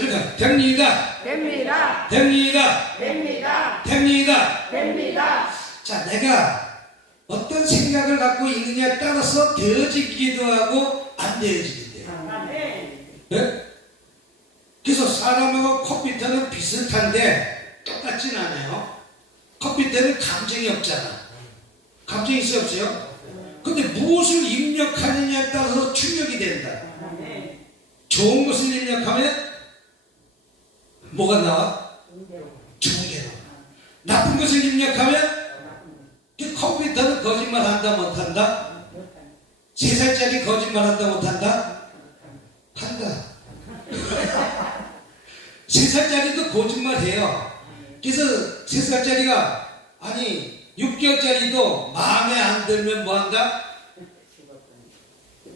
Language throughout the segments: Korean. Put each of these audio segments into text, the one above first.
그러니까 됩니다. 됩니다. 됩니다. 됩니다. 됩니다. 됩니다. 자, 내가 어떤 생각을 갖고 있느냐에 따라서 되어지기도 하고 안 되어지기도 해요. 네? 그래서 사람하고 컴퓨터는 비슷한데 똑같진 않아요. 컴퓨터는 감정이 없잖아. 감정이 있어요, 없어요? 근데 무엇을 입력하느냐에 따라서 출력이 된다. 좋은 것을 입력하면 뭐가 나와? 좋은 게 나와. 나쁜 것을 입력하면 그 컴퓨터는 거짓말 한다 못한다? 3살짜리 거짓말 한다 못한다? 한다. 3살짜리도 거짓말해요. 그래서 3살짜리가 아니 6개월짜리도 마음에 안 들면 뭐한다?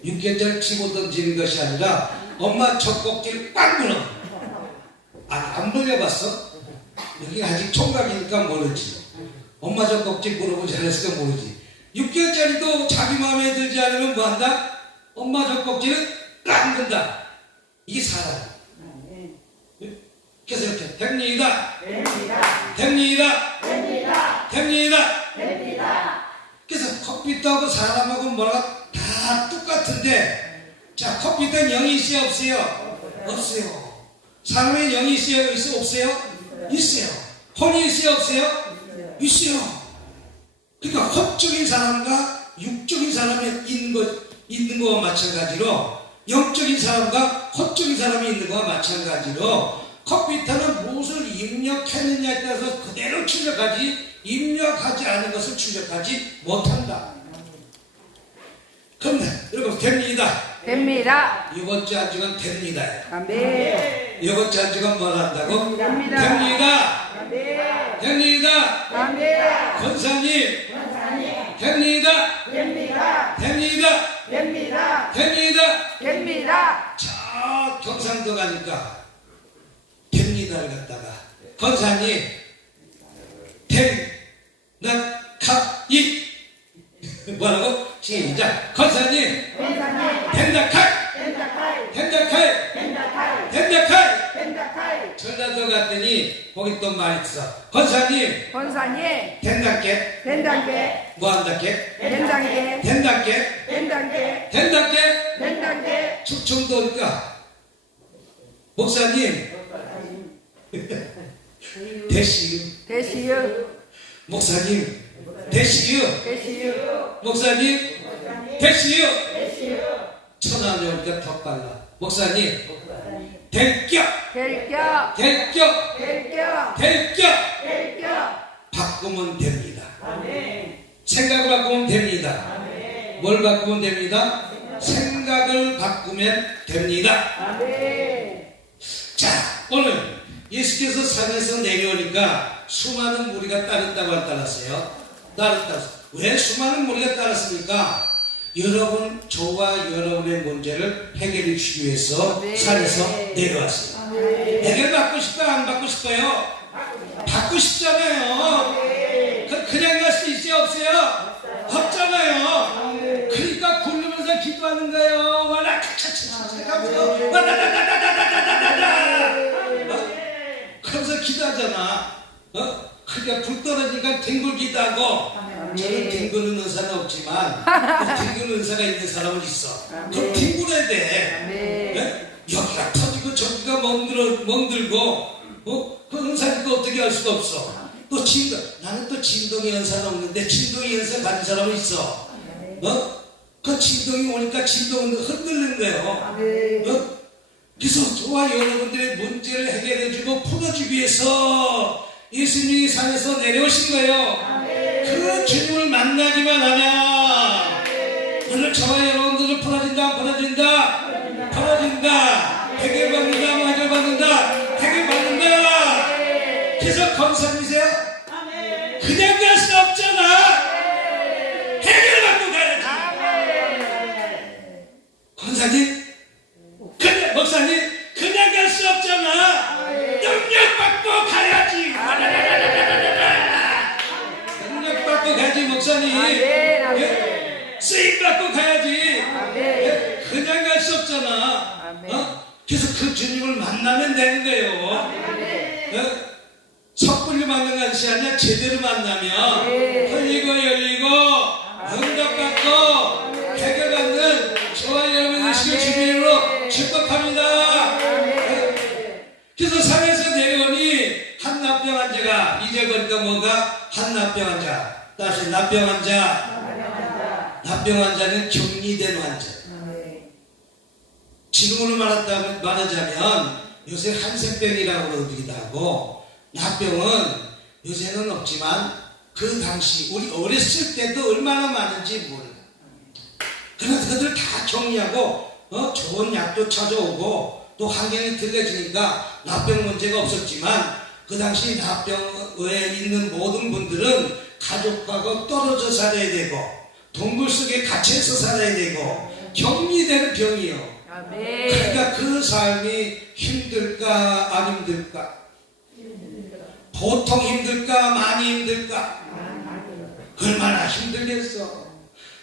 6개월짜리 치고 던지는 것이 아니라 엄마 젖꼭지를 꽉 물어. 안 물려봤어? 여기 아직 총각이니까 모르지. 엄마 젖꼭지 물어보지 않았으니까 모르지. 6개월짜리도 자기 마음에 들지 않으면 뭐한다? 엄마 젖꼭지를 꽉 문다. 이게 사람. 그래서 이렇게 됩니다. 됩니다. 됩니다. 됩니다. 됩니다. 됩니다. 그래서 컴퓨터하고 사람하고 뭐가 다 똑같은데, 자, 컴퓨터는 영이 있어요, 없어요? 없어요. 사람의 영이 있어요, 없어요? 있어요. 혼이 있어요, 없어요? 있어요. 그러니까 헛적인 사람과 육적인 사람이 있는 거와 마찬가지로, 영적인 사람과 헛적인 사람이 있는 거와 마찬가지로, 컴퓨터는 무엇을 입력했느냐에 따라서 그대로 출력하지, 입력하지 않은 것을 출력하지 못한다. 그런데 여러분, 됩니다. 됩니다. 이번 주 안주간 됩니다. 아멘. 이번 주 안주간 뭘 한다고? 됩니다. 됩니다. 아멘. 됩니다. 아멘. 권사님, 권사님. 됩니다. 됩니다. 됩니다. 됩니다. 됩니다. 됩니다. 저 경상도 가니까 됩니다를 갖다가 권사님 된다카이 뭐라고? 시작. 권사님 권사님. 된다카이 된다카이. 된다카이 된다카이. 된다카이. 된다카이. 전라도 갔더니 거기 또 말이 있어. 권사님 권사님. 된다께 된단계. 뭐한다께 된단계. 된다께 된단계. 된다께 된단계. 충청도니까 목사님 대시유 대시유. 목사님 대시유 대시유. 목사님 대시유 대시유. 천안에 오니까 더 빨라. 목사님 될격 될겨. 될격 될겨. 될격 될겨. 바꾸면 됩니다. 아멘. 생각을 바꾸면 됩니다. 아멘. 뭘 바꾸면 됩니다? 생각을 바꾸면 됩니다. 아멘. 자, 오늘 예수께서 산에서 내려오니까 수많은 무리가 따른다고 안 따랐어요? 따랐어요. 왜 수많은 무리가 따랐습니까? 여러분, 저와 여러분의 문제를 해결해 주기 위해서 산에서 내려왔어요. 해결 받고 싶어요? 안 받고 싶어요? 받고 싶잖아요. 그냥 갈 수 있어요? 없어요? 없잖아요. 그러니까 굴리면서 기도하는 거예요. 와라 차차차차 와다다다다다다다다다. 그러면서 기도하잖아. 그러니까 불 떨어지니까 뒹굴 기도하고. 저는 뒹구는 은사는 없지만 뒹구는 은사가 있는 사람은 있어. 그럼 뒹굴어야 돼. 여기가 터지고 저기가 멍들고 그 은사니까 어떻게 할 수가 없어. 또 진동, 나는 또 진동의 연사는 없는데 진동의 연사 가진 사람은 있어. 그 진동이 오니까 진동은 흔들리는 거예요. 그래서 저와 여러분들의 문제를 해결해주고 풀어주기 위해서 예수님이 산에서 내려오신 거예요. 그 주님을 만나기만 하면 오늘 저와 여러분들을 풀어진다, 안 풀어진다? 풀어진다. 해결받는다, 뭐 해결받는다? 해결받는다. 그래서 권사님이세요? 그냥 갈 수 없잖아. 해결받고 가야지. 권사님, 그냥 목사님, 그냥 갈 수 없잖아. 능력받고 가야지. 능력받고 가야지, 목사님. 쓰임받고 가야지. 그냥 갈 수 없잖아. 그래서 그래서 그 주님을 만나면 되는 거예요. 어? 섣불리 만난 것이 아니라 제대로 만나면 흘리고 열리고 응답받고 해결받는 저와 여러분 되시길 주님으로 축복합니다. 그래서 산에서 내려오니 한 납병 환자가 이제 보니까 뭔가 한 납병 환자 다시 납병 환자 납병 환자는 격리된 환자. 지금으로 말하자면 요새 한센병이라고 그러기도 하고 납병은 요새는 없지만 그 당시 우리 어렸을 때도 얼마나 많은지 몰라. 그러나 그들 다 격리하고 좋은 약도 찾아오고 또 환경이 들려지니까 납병 문제가 없었지만 그 당시 납병에 있는 모든 분들은 가족하고 떨어져 살아야 되고 동굴 속에 갇혀서 살아야 되고 격리되는 병이요. 그러니까 그 삶이 힘들까 안 힘들까? 보통 힘들까 많이 힘들까? 얼마나 힘들겠어.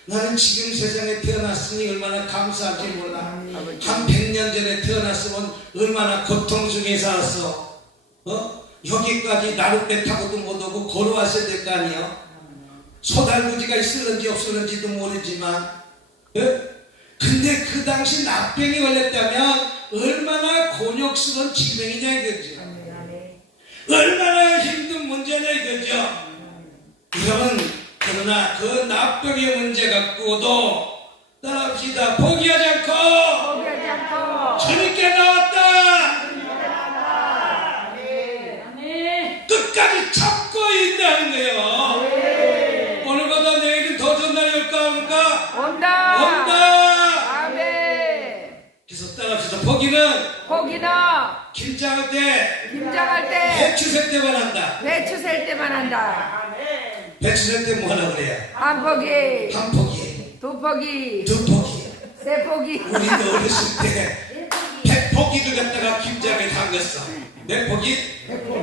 나는 지금 세상에 태어났으니 얼마나 감사한지 몰라. 한 100년 전에 태어났으면 얼마나 고통 속에 살았어. 여기까지 나룻배 타고도 못 오고 걸어왔어야 될 거 아니에요. 소달구지가 있을는지 없을는지도 모르지만 근데 그 당시 납병이 걸렸다면 얼마나 곤욕스러운 질병이냐 이거죠. 얼마나 힘든 문제냐 이거죠. 여러분 그러나 그 납병의 문제 갖고도 따라합시다. 포기하지 않고 주님께 나왔다. 끝까지 참고 있다는 거예요. 오늘보다 내일은 더 좋은 날이 올까 안 올까? 온다. 아멘. 그래서 따라합시다. 포기는 김장할 때 배추 셀 때만 한다. 배추 셀 때만 한다. 배추 셀 때 뭐하라 그래요? 한 포기, 한 포기, 두 포기, 두 포기. 세 포기. 우리도 어렸을 때 100포기를 갖다가 김장에 담갔어. 몇 포기?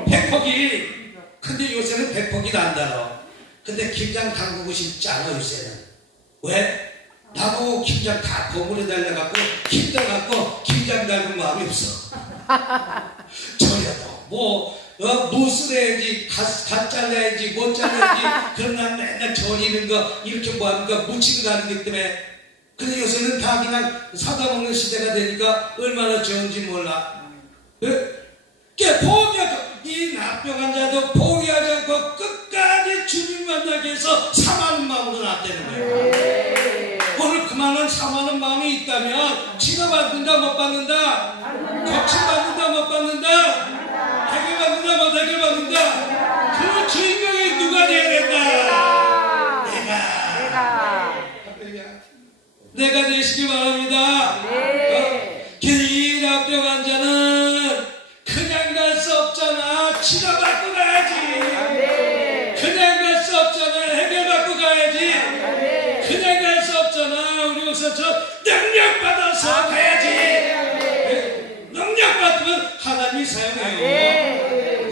100포기. 근데 요새는 100포기도 안 달아. 근데 김장 담그고 싶지 않아 요새는. 왜? 나보고 김장 다 버무려 달라갖고 김장 갖고 김장 담근 마음이 없어. 저려도 무슨 해야지 갓 잘라야지 못 잘라야지 그러나 맨날 절이는 거 이렇게 뭐하는가 묻히고 가는 것 때문에. 근데 요새는 다 그냥 사다 먹는 시대가 되니까 얼마나 좋은지 몰라. 포기하죠. 이 납병 환자도 포기하지 않고 끝까지 주님 만나기 위해서 사모하는 마음으로 나왔다는 거예요. 오늘 그만한 사모하는 마음이 있다면 치료받는다 못 받는다, 고침받는다 못 받는다, 해결받는다 못 해결받는다, 그 주인공이 누가 되어야 된다? 내가 되시기 바랍니다. 이 납병 환자는 그냥 갈 수 없잖아. 치료받고 가야지. 그냥 갈 수 없잖아. 해결받고 가야지. 그냥 갈 수 없잖아. 우리 목사처럼 능력받아서 가야지. 능력받으면 하나님이 사용해요.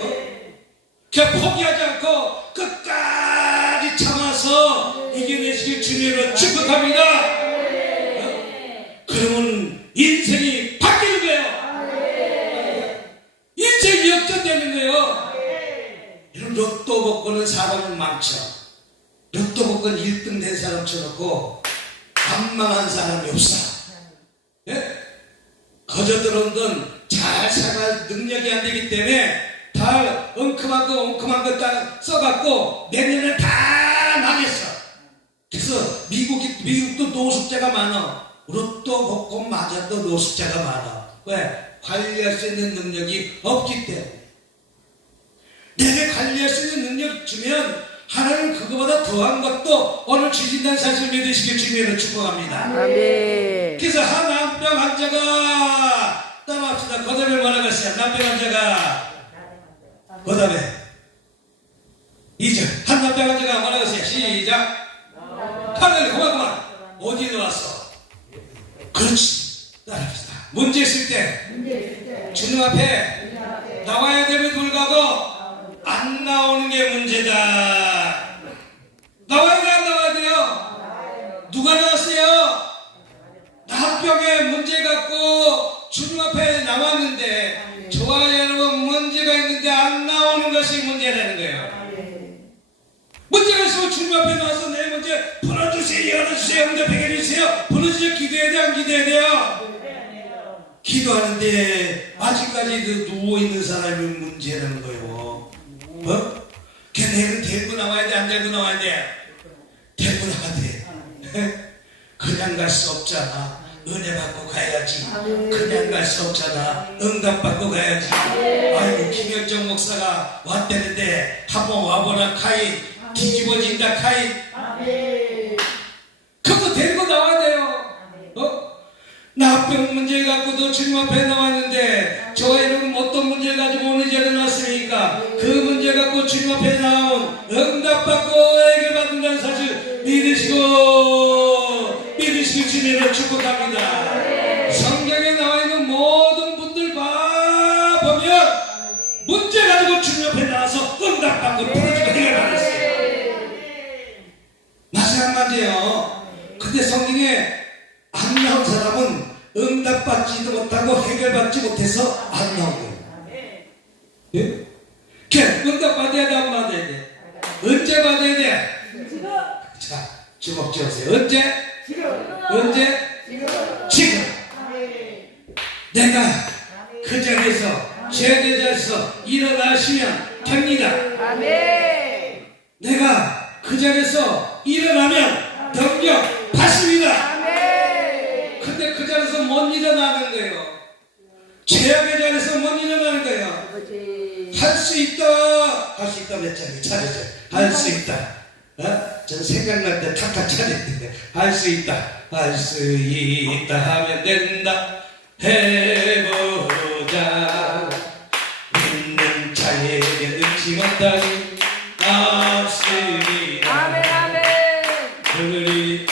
그 포기하지 않고 끝까지 참아서 이겨내시길 주님으로 축복합니다. 그러면 인생이 바뀌는 거예요. 인생이 역전되는 거예요. 이런 로또 복권은 사람을 망쳐. 로또 복권 1등 된 사람 쳐놓고 반망한 사람이 없어. 거저 들어온 돈 잘 생활 능력이 안 되기 때문에 다 엉큼한 거 딱 써갖고 내년에 다 망했어. 그래서 미국도 노숙자가 많아. 로또 복권 맞아도 노숙자가 많아. 왜? 관리할 수 있는 능력이 없기 때문에. 내게 관리할 수 있는 능력 주면 하나님 그거보다 더한 것도 오늘 주신다는 사실을 믿으시길 주님으로 축복합니다. 그래서 한 납병 환자가 따라합시다. 그 다음에 뭐라고 했어요? 납병 환자가 그 다음에 2절 한 납병 환자가 뭐라고 했어요? 시작. 하늘에 그만 어디에 왔어? 그렇지. 따라합시다. 문제 있을 때 주님 앞에 나와야 됨에도 불구하고 안 나오는 게 문제다. 나와야 돼 안 나와야 돼요? 누가 나왔어요? 납병 납병에 문제 갖고 주님 앞에 나왔는데 저와 여러분 문제가 있는데 안 나오는 것이 문제라는 거예요. 문제가 있으면 주님 앞에 나와서 내 문제 풀어주세요, 열어주세요, 응답하게 해주세요. 풀어주세요. 기도해야 돼, 안 기도해야 돼요? 기도하는데 아직까지 누워있는 사람이 문제라는 거예요. 걔네는 데리고 나와야 돼, 안 데리고 나와야 돼? 데리고 나와야 돼. 그냥 갈 수 없잖아. 은혜 받고 가야지. 그냥 갈 수 없잖아. 응답 받고 가야지. 아이고, 김현정 목사가 왔다는데 한번 와보라 카인. 뒤집어진다 카인. 그것도 데리고 나와야 돼요. 납병 문제 갖고도 주님 앞에 나왔는데 저와 여러분 어떤 문제 가지고 오늘 자리에 나왔습니까? 그 문제 갖고 주님 앞에 나온 응답받고 해결받는다는 사실 믿으시고 주님을 축복합니다. 성경에 나와 있는 모든 분들 봐 보면 문제 가지고 주님 앞에 나와서 응답받고 풀어주고 해결받았어요. 마찬가지예요. 근데 성경에 안 나온 사람은 응답받지도 못하고 해결받지 못해서 안 나온 거예요. 예? 응답받아야 돼, 안 받아야 돼? 언제 받아야 돼? 자, 주먹 쥐어보세요. 언제? 언제? 지금. 내가 그 자리에서 죄의 자리에서 일어나시면 됩니다. 내가 그 자리에서 일어나면 능력 받습니다. 근데 그 자리에서 못 일어나는 거예요. 죄악의 자리에서 못 일어나는 거예요. 할 수 있다. 할 수 있다 몇 자리 차례죠. 할 수 있다. 저는 생각날 때 탁탁 차례인데 할 수 있다. 할 수 있다 하면 된다. 해보자. 믿는 자에게 능치 못하니 없으리라. 아멘. 그들이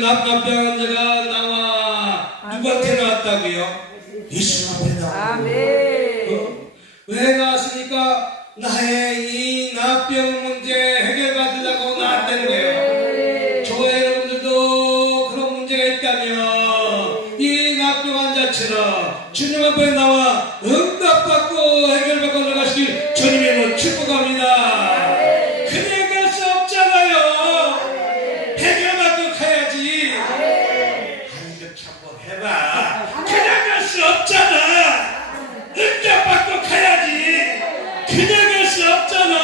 납병한 자가 나와 누구한테 나왔다고요? 예수 앞에 나와. 아멘. 왜 나왔어? 되는 거예요. 교회 여러분들도 그런 문제가 있다면 이 납병한 자처럼 주님 앞에 나와 응답받고 해결받고 나가시길 주님의 이름으로 축복합니다. 그냥 갈 수 없잖아요. 해결받고 가야지. 이렇게 한번 해봐. 그냥 갈 수 없잖아. 응답받고 가야지. 그냥 갈 수 없잖아.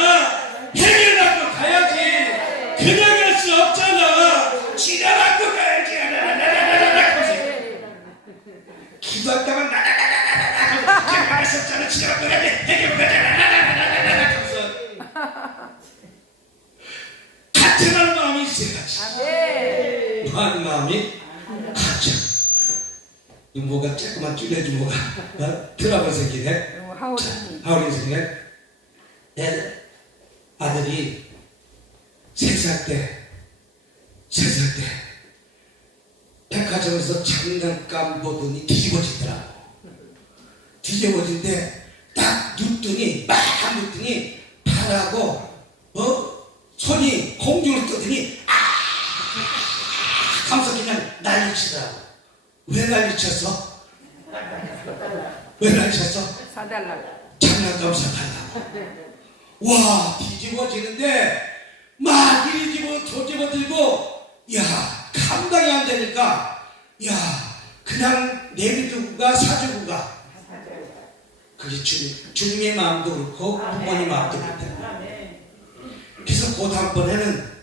해결받고 가야지. 그냥 갈 수 없잖아. 지나받고 가야지. 기도했다가 나나나나나나 그냥 갈 수 없잖아. 지나받고 가야지. 해결받고 가야지. 나나나나나나 같은 마음이 있어야지. 한 마음이 같죠. 이 뭐가 조금만 줄여주면 뭐가 드라마 생기네. 하울이 생기네. 내 아들이 3살 때 백화점에서 장난감 보더니 뒤집어지더라고. 뒤집어진데 딱 눕더니 팔하고 손이 공중을 뜨더니 하면서 그냥 난리치더라고. 왜 난리쳤어? 사달라고. 장난감 사달라고. 와, 뒤집어지는데 막 뒤집어 들고 감당이 안 되니까 그냥 내비두고가 사주고가. 그게 주님의 마음도 그렇고 부모님 마음도 그렇다. 그래서 곧 한 번에는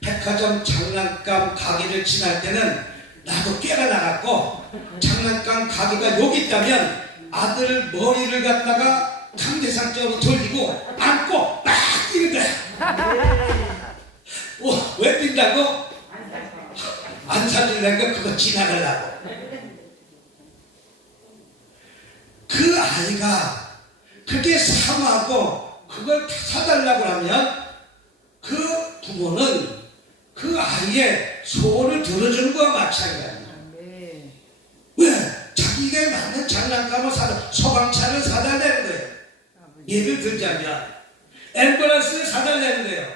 백화점 장난감 가게를 지날 때는 나도 꾀가 나갔고, 장난감 가게가 여기 있다면 아들 머리를 갖다가 강대상적으로 돌리고 안고 막 뛰는 거야. 왜 뛴다고? 안 사주려니까 그거 지나가려고. 그 아이가 그렇게 사모하고 그걸 사달라고 하면 그 부모는 그 아이의 소원을 들어주는 거와 마찬가지야. 왜? 자기가 맞는 장난감을 소방차를 사달라는 거예요. 예를 들자면 앰뷸런스를 사달라는 거예요.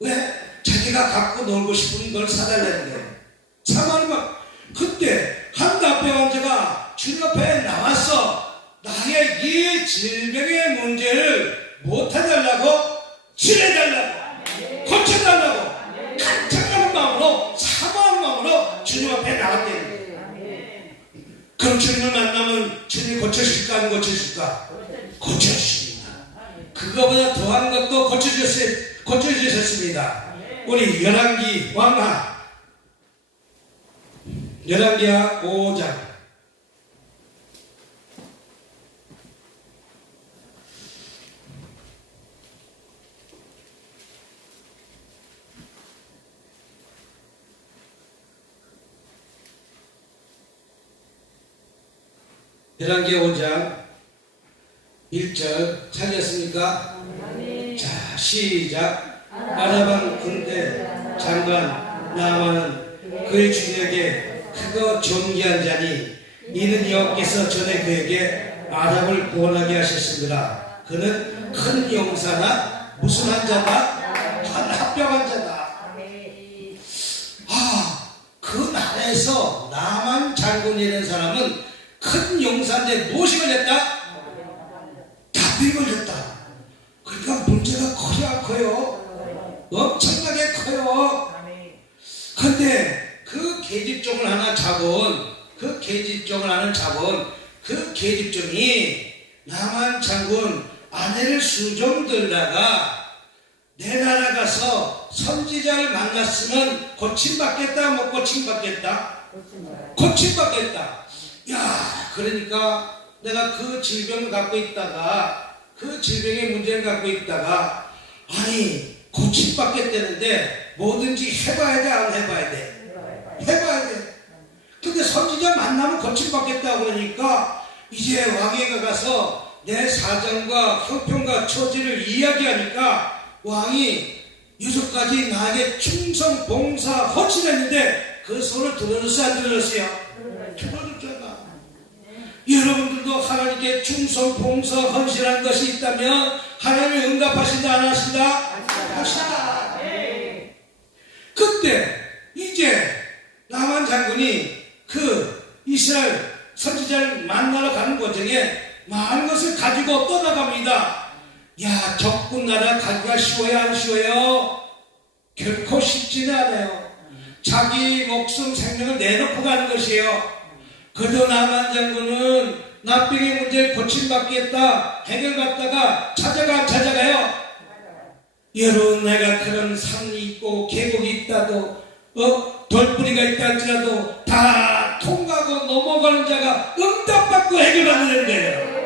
왜? 자기가 갖고 놀고 싶은 걸 사달라는 거예요. 사모하는 그때 한 납병 환자가 주님 앞에 나왔어. 나의 이 질병의 문제를 못해달라고, 치료해달라고, 고쳐달라고 간절한 마음으로, 사모하는 마음으로 주님 앞에 나왔대요. 그럼 주님을 만나면 주님이 고쳐주실까 안 고쳐주실까? 고쳐주십니다. 그거보다 더한 것도 고쳐주셨습니다. 우리 열왕기하 5장 열왕기하 5장 1절 찾으셨습니까? 자, 시작. 아랍왕 군대 장관 나아만은 그의 주인에게 크고 존귀한 자니 이는 여호와께서 전에 그에게 아랍을 구원하게 하셨습니다. 그는 큰 용사나 무슨 한 자다? 한 합병한 자다. 그 나라에서 나만 장군이라는 사람은 큰 용사인데 무엇이 걸렸다? 답이 걸렸다. 그러니까 문제가 커요. 엄청나게 커요. 근데 그 계집종을 하나 잡은 그 계집종이 남한 장군 아내를 수종 들다가 내 나라 가서 선지자를 만났으면 고침받겠다, 못 고침받겠다? 고침받겠다. 그러니까 내가 그 질병을 갖고 있다가, 그 질병의 문제를 갖고 있다가, 고침받겠다는데 뭐든지 해봐야 돼, 안 해봐야 돼? 해봐야 돼. 근데 선지자 만나면 고침받겠다고 그러니까 이제 왕에게 가서 내 사정과 형편과 처지를 이야기하니까 왕이 6가지 나에게 충성, 봉사, 헌신했는데 그 소를 들어줬어요, 안 들어줬어요? 들어줬잖아. 여러분들도 하나님께 충성, 봉사, 헌신한 것이 있다면 하나님이 응답하신다, 안 하신다? 하신다. 근데 이제 나만 장군이 그 이스라엘 선지자를 만나러 가는 과정에 많은 것을 가지고 떠나갑니다. 야, 적군 나라 가기가 쉬워요, 안 쉬워요? 결코 쉽지는 않아요. 자기 목숨 생명을 내놓고 가는 것이에요. 그래도 나만 장군은 나병의 문제를 고침받겠다 해결받다가 찾아가 안 찾아가요? 여러분, 내가 그런 산이 있고 계곡이 있다도 돌뿌리가 있다 할지라도 다 통과하고 넘어가는 자가 응답받고 해결받는 거예요.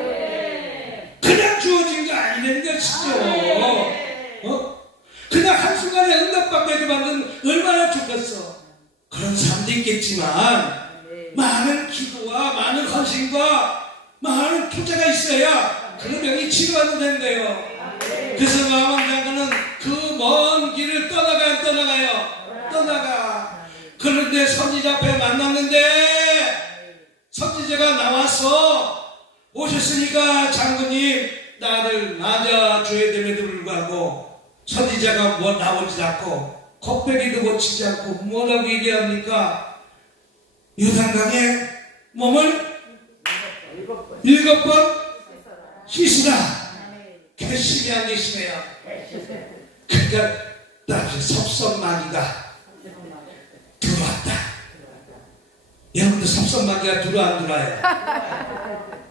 그냥 주어진 게 아니라는 것이죠. 그냥 한순간에 응답받고 해결받는 얼마나 좋겠어. 그런 사람도 있겠지만 많은 기도와 많은 헌신과 많은 투자가 있어야 그 병이 치료가 되는 거예요. 그래서 나만 장군은 그 먼 길을 떠나가요. 떠나가. 그런데 선지자 앞에 만났는데 선지자가 나와서 오셨으니까 장군님 나를 맞아줘야 됨에도 불구하고 선지자가 뭐 나오지 않고 곱빼기도 고치지 않고 뭐라고 얘기합니까? 요단강에 몸을 7번 씻으라. 결심이 안 계시네요. 그러니까 나중에 섭섭마귀가 들어왔다. 여러분들 섭섭마귀가 들어와 안 들어와요?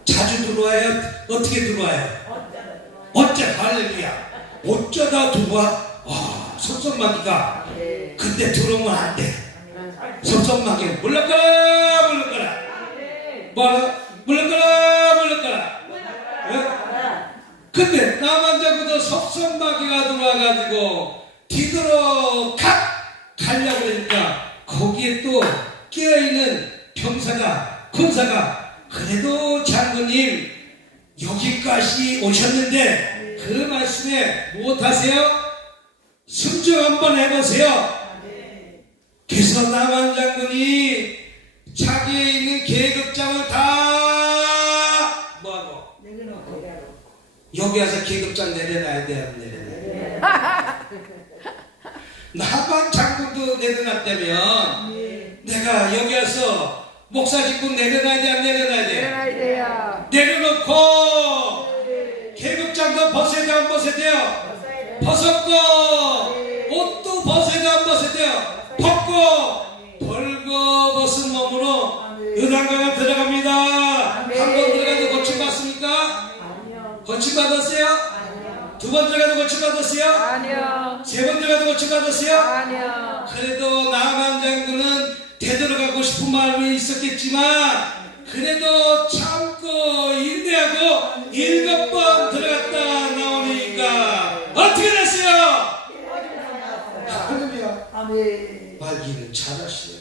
자주 들어와요? 어떻게 들어와요? 어째 할렐루야. 어쩌다 들어와? 섭섭마귀가 그때 들어오면 안 돼. 섭섭마귀는 물러가라. 물러가라. 근데 나만 잡고도 섭섭마귀가 들어와가지고 뒤돌아 가려고 그러니까 거기에 또 끼어있는 군사가 그래도 장군님 여기까지 오셨는데 그 말씀에 무엇하세요? 순종 한번 해보세요. 그래서 나만 장군이 자기에 있는 계급장을 다 뭐하고 여기 와서 계급장 내려놔야 돼, 안 내려놔야 돼? 나만 장군도 내려놨다면 내가 여기 와서 목사 직분 내려놔야 돼, 안 내려놔야 돼? 내려놔야 돼요. 내려놓고 계급장도 벗어야 돼, 안 벗어야 돼요? 벗었고 옷도 벗어야 돼, 안 벗어야 돼요? 벗고 벌거벗은 몸으로 요단강에 들어갑니다. 한 번 들어가도 고침받습니까? 고침받았어요? 아니요. 2번 들어가도 고침받았어요? 아니요. 3번 들어가도 고침받았어요? 아니요. 그래도 나만 장군은 되돌아가고 싶은 마음이 있었겠지만 그래도 참고 인내하고 7번 들어갔다 나오니까 어떻게 됐어요? 할렐루야. 말기는 잘하시네요.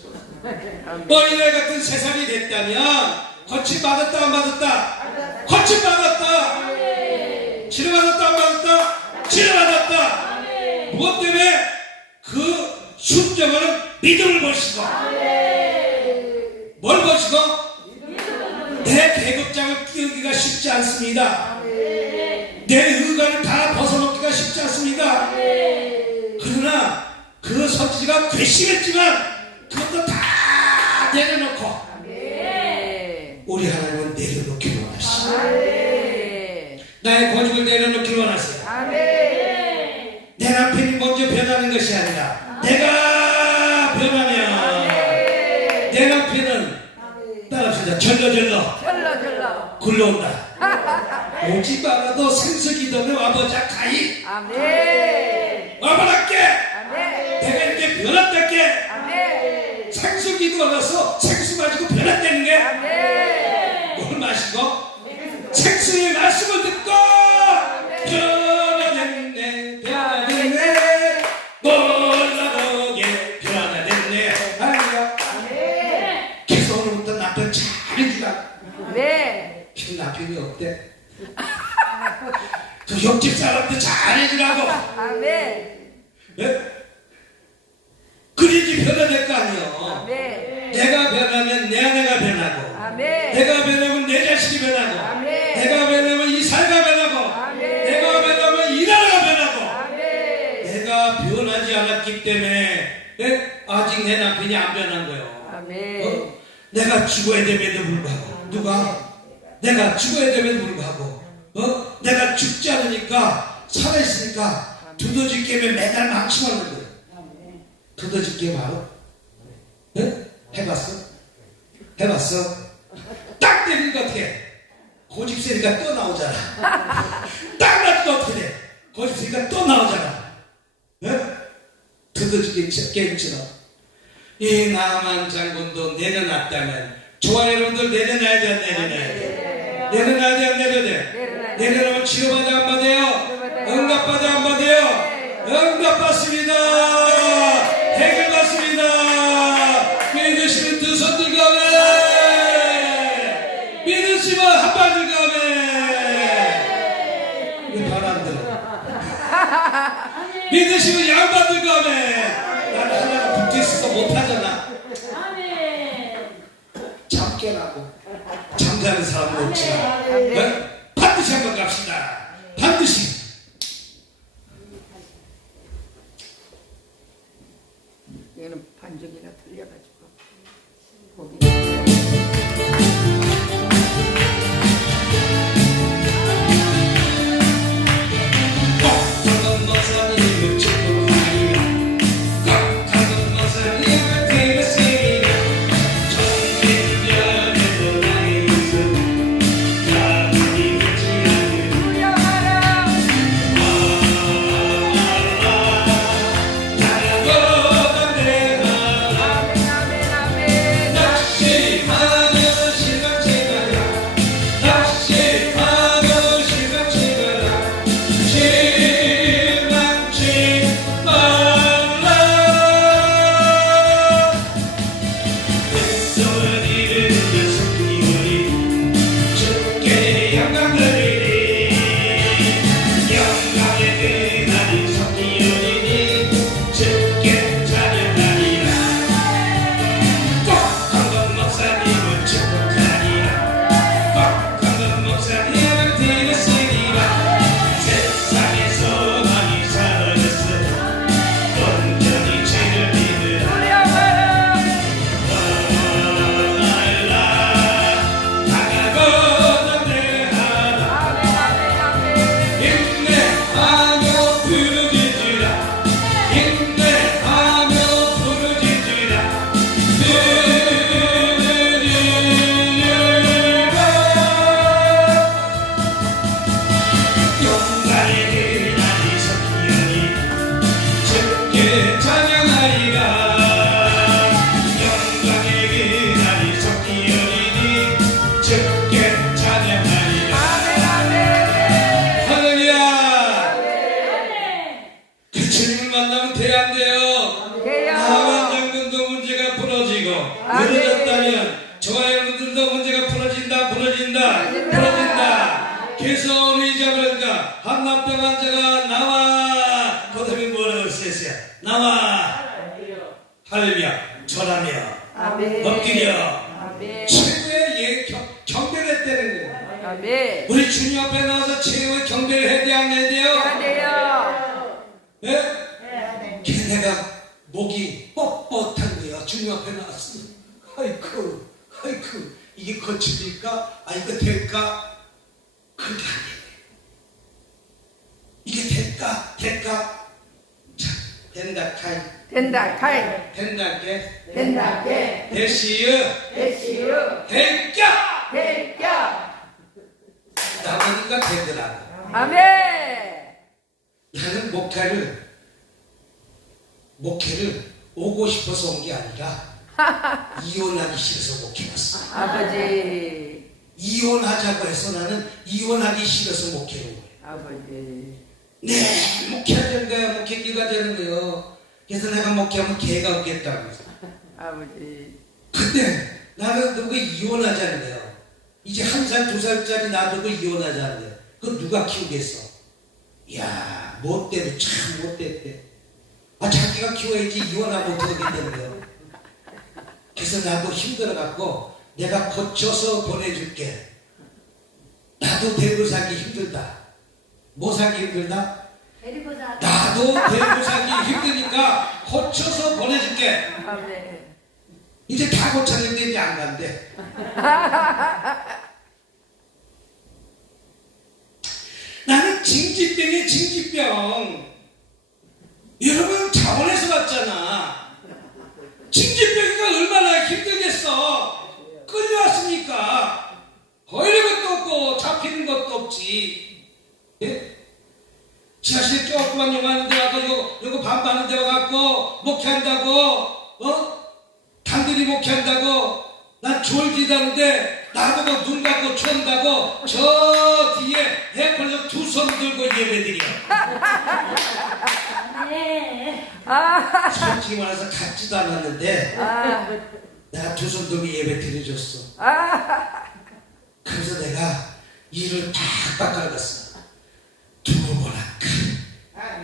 어린애 같은 세상이 됐다면 고침받았다 안 받았다? 고침받았다. 치료받았다 안 받았다? 치료받았다. 무엇 때문에? 그 순종하는 믿음을 보시고 뭘 보시고? 내 계급장을 끼우기가 쉽지 않습니다. 내 의관을 다 벗어놓기가 쉽지 않습니다. 그러나 그 선지자가 괘씸했지만 그것도 다 내려놓고 우리 하나님은 내려놓기로 원하시오. 나의 고집을 내려놓기로 원하세요. 내 남편이 먼저 변하는 것이 아니라 내가 변하면 내 남편은 따라합시다. 절로 굴러온다. 오지 말아도 생수기도면 와보자 가히. 와보랄게. 내가 이렇게 변했달게. 생수기도 와서 생수 마시고 변했다는 게 뭘 마시고? 생수의 말씀을 듣고 변화됐네 몰라보게 변화됐네. 할렐루야. 계속 오늘부터 남편 잘해주라. 그 남편이 어때? 그 옆집 사람들 잘해주라고. 예? 그래야지 변화될 거 아니에요. 내가 변하면 내 아내가 변하고 내가 변하면 내 자식이 변하고 내가 변하면 이 사회가 변하고 내가 변하면 이 나라가 변하고 내가 변하지 않았기 때문에 예? 아직 내 남편이 안 변한 거예요. 아멘. 내가 죽어야 됨에도 불구하고 누가? 내가 죽어야 됨에도 불구하고 내가 죽지 않으니까 살아있으니까 두더지 게임에 매달 망치하는 거예요. 두더지 게임 알아? 예? 해봤어? 해봤어? 딱 때리니까 어떻게? 고집 세니까 또 나오잖아. 딱 맞으면 어떻게 돼? 고집 세니까 또 나오잖아. 예? 두더지 게임처럼 이 나만 장군도 내려놨다면 좋아요. 여러분들 내려놔야 돼, 안 내려놔야 돼? 내려놔야 돼, 안 내려놔야 돼? 내려놓으면 치료받아 안 받아요? 응답받아 안 받아요? 응답받습니다. 해결받습니다. 믿으시면 두 손 들고 아멘. 믿으시면 한 발 들고 아멘. 왜 발 안 들어? 믿으시면 양발 들고 아멘. 난 하나가 붙어 있어서 못하잖아. 잠깨라고 잠자는 사람은 없지만 반드시 한번 갑시다. 반드시. 얘는 반죽이가 틀려가지고 고기. 늘어졌다면 저와 여러분들도 문제가 풀어진다. 개성을 잊어버리니까 한납병 환자가 나와. 그 다음에 뭐라고 했어요? 나와. 할렐루야. 절하며 엎드려 최고의 경배를 했다는 거예요. 우리 주님 앞에 나와서 최고의 경배를 해야 돼, 안 해야 돼요? 네? 걔네가 목이 뻣뻣한 거야. 주님 앞에 나왔으면 아이쿠 이게 거칠릴까? 아 이거 될까? 그렇게 안 돼. 이게 될까? 자, 된다게 대시유 될까? 나보니까 되더라고. 아멘. 나는 목회를 오고 싶어서 온 게 아니라 이혼하기 싫어서 목회 왔어. 아버지. 이혼하자고 해서 나는 이혼하기 싫어서 목회로 온 거예요. 아버지. 네, 목회하자는 거야. 목회기가 되는 거예요. 그래서 내가 목회하면 개가 없겠다고 해서. 아버지. 근데 나는 누구 이혼하자는 거예요. 이제 1살, 2살짜리 놔두고 이혼하자는 거예요. 그거 누가 키우겠어? 이야, 못돼도 참 못됐대. 자기가 키워야지 이혼하면 어떻게 되는 거예요. 그래서 나도 힘들어갖고 내가 고쳐서 보내줄게. 나도 데리고 살기 힘들다. 뭐 살기 힘들다? 나도 데리고 살기 힘드니까 고쳐서 보내줄게. 아멘. 이제 다 고쳤는데 이제 안 간대. 나는 징집병이야, 징집병. 여러분 자원에서 왔잖아. 징집병이가 얼마나 힘들겠어. 끌려왔으니까 거이는 것도 없고 잡히는 것도 없지. 예? 지하실에 조그만 용하는 데 와서 요거 반반하는 데 와갖고 목회한다고 단들이 목회한다고 난 졸지다는데 나보고 눈 감고 추운다고 저 뒤에 에어컨에서 두 손 들고 예배드려. 네. 솔직히 말해서 같지도 않았는데 내가 두 손 들고 예배 드려줬어. 그래서 내가 일을 팍팍 갈았어. 두고 보라.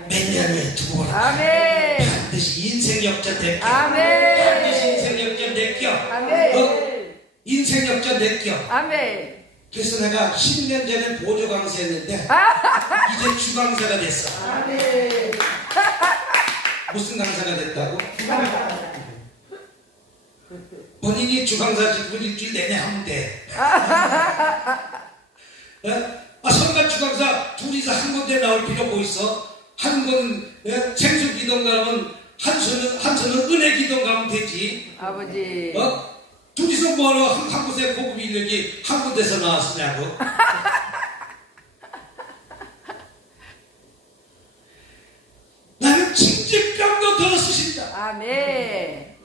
몇 년 후에 두고 보라. 아멘. 반드시 인생 역전 내껴. 아멘. 반드시 인생 역전 내껴. 아멘. 인생 역전 내껴. 아멘. 그래서 내가 10년 전에 보조 강사였는데 이제 주강사가 됐어. 아멘. 무슨 강사가 됐다고? 본인이 주강사 직분 일주일 내내 하면 돼. 선과 주강사 둘이서 한 군데 나올 필요 뭐 있어? 한 건 생수 기동 가면 한 손은 은혜 기동 가면 되지. 아버지. 둘이서 뭐하러 한 곳에 고급 인력이 한 군데서 나왔으냐고. 나는 징집병도 더 쓰신다. 아멘.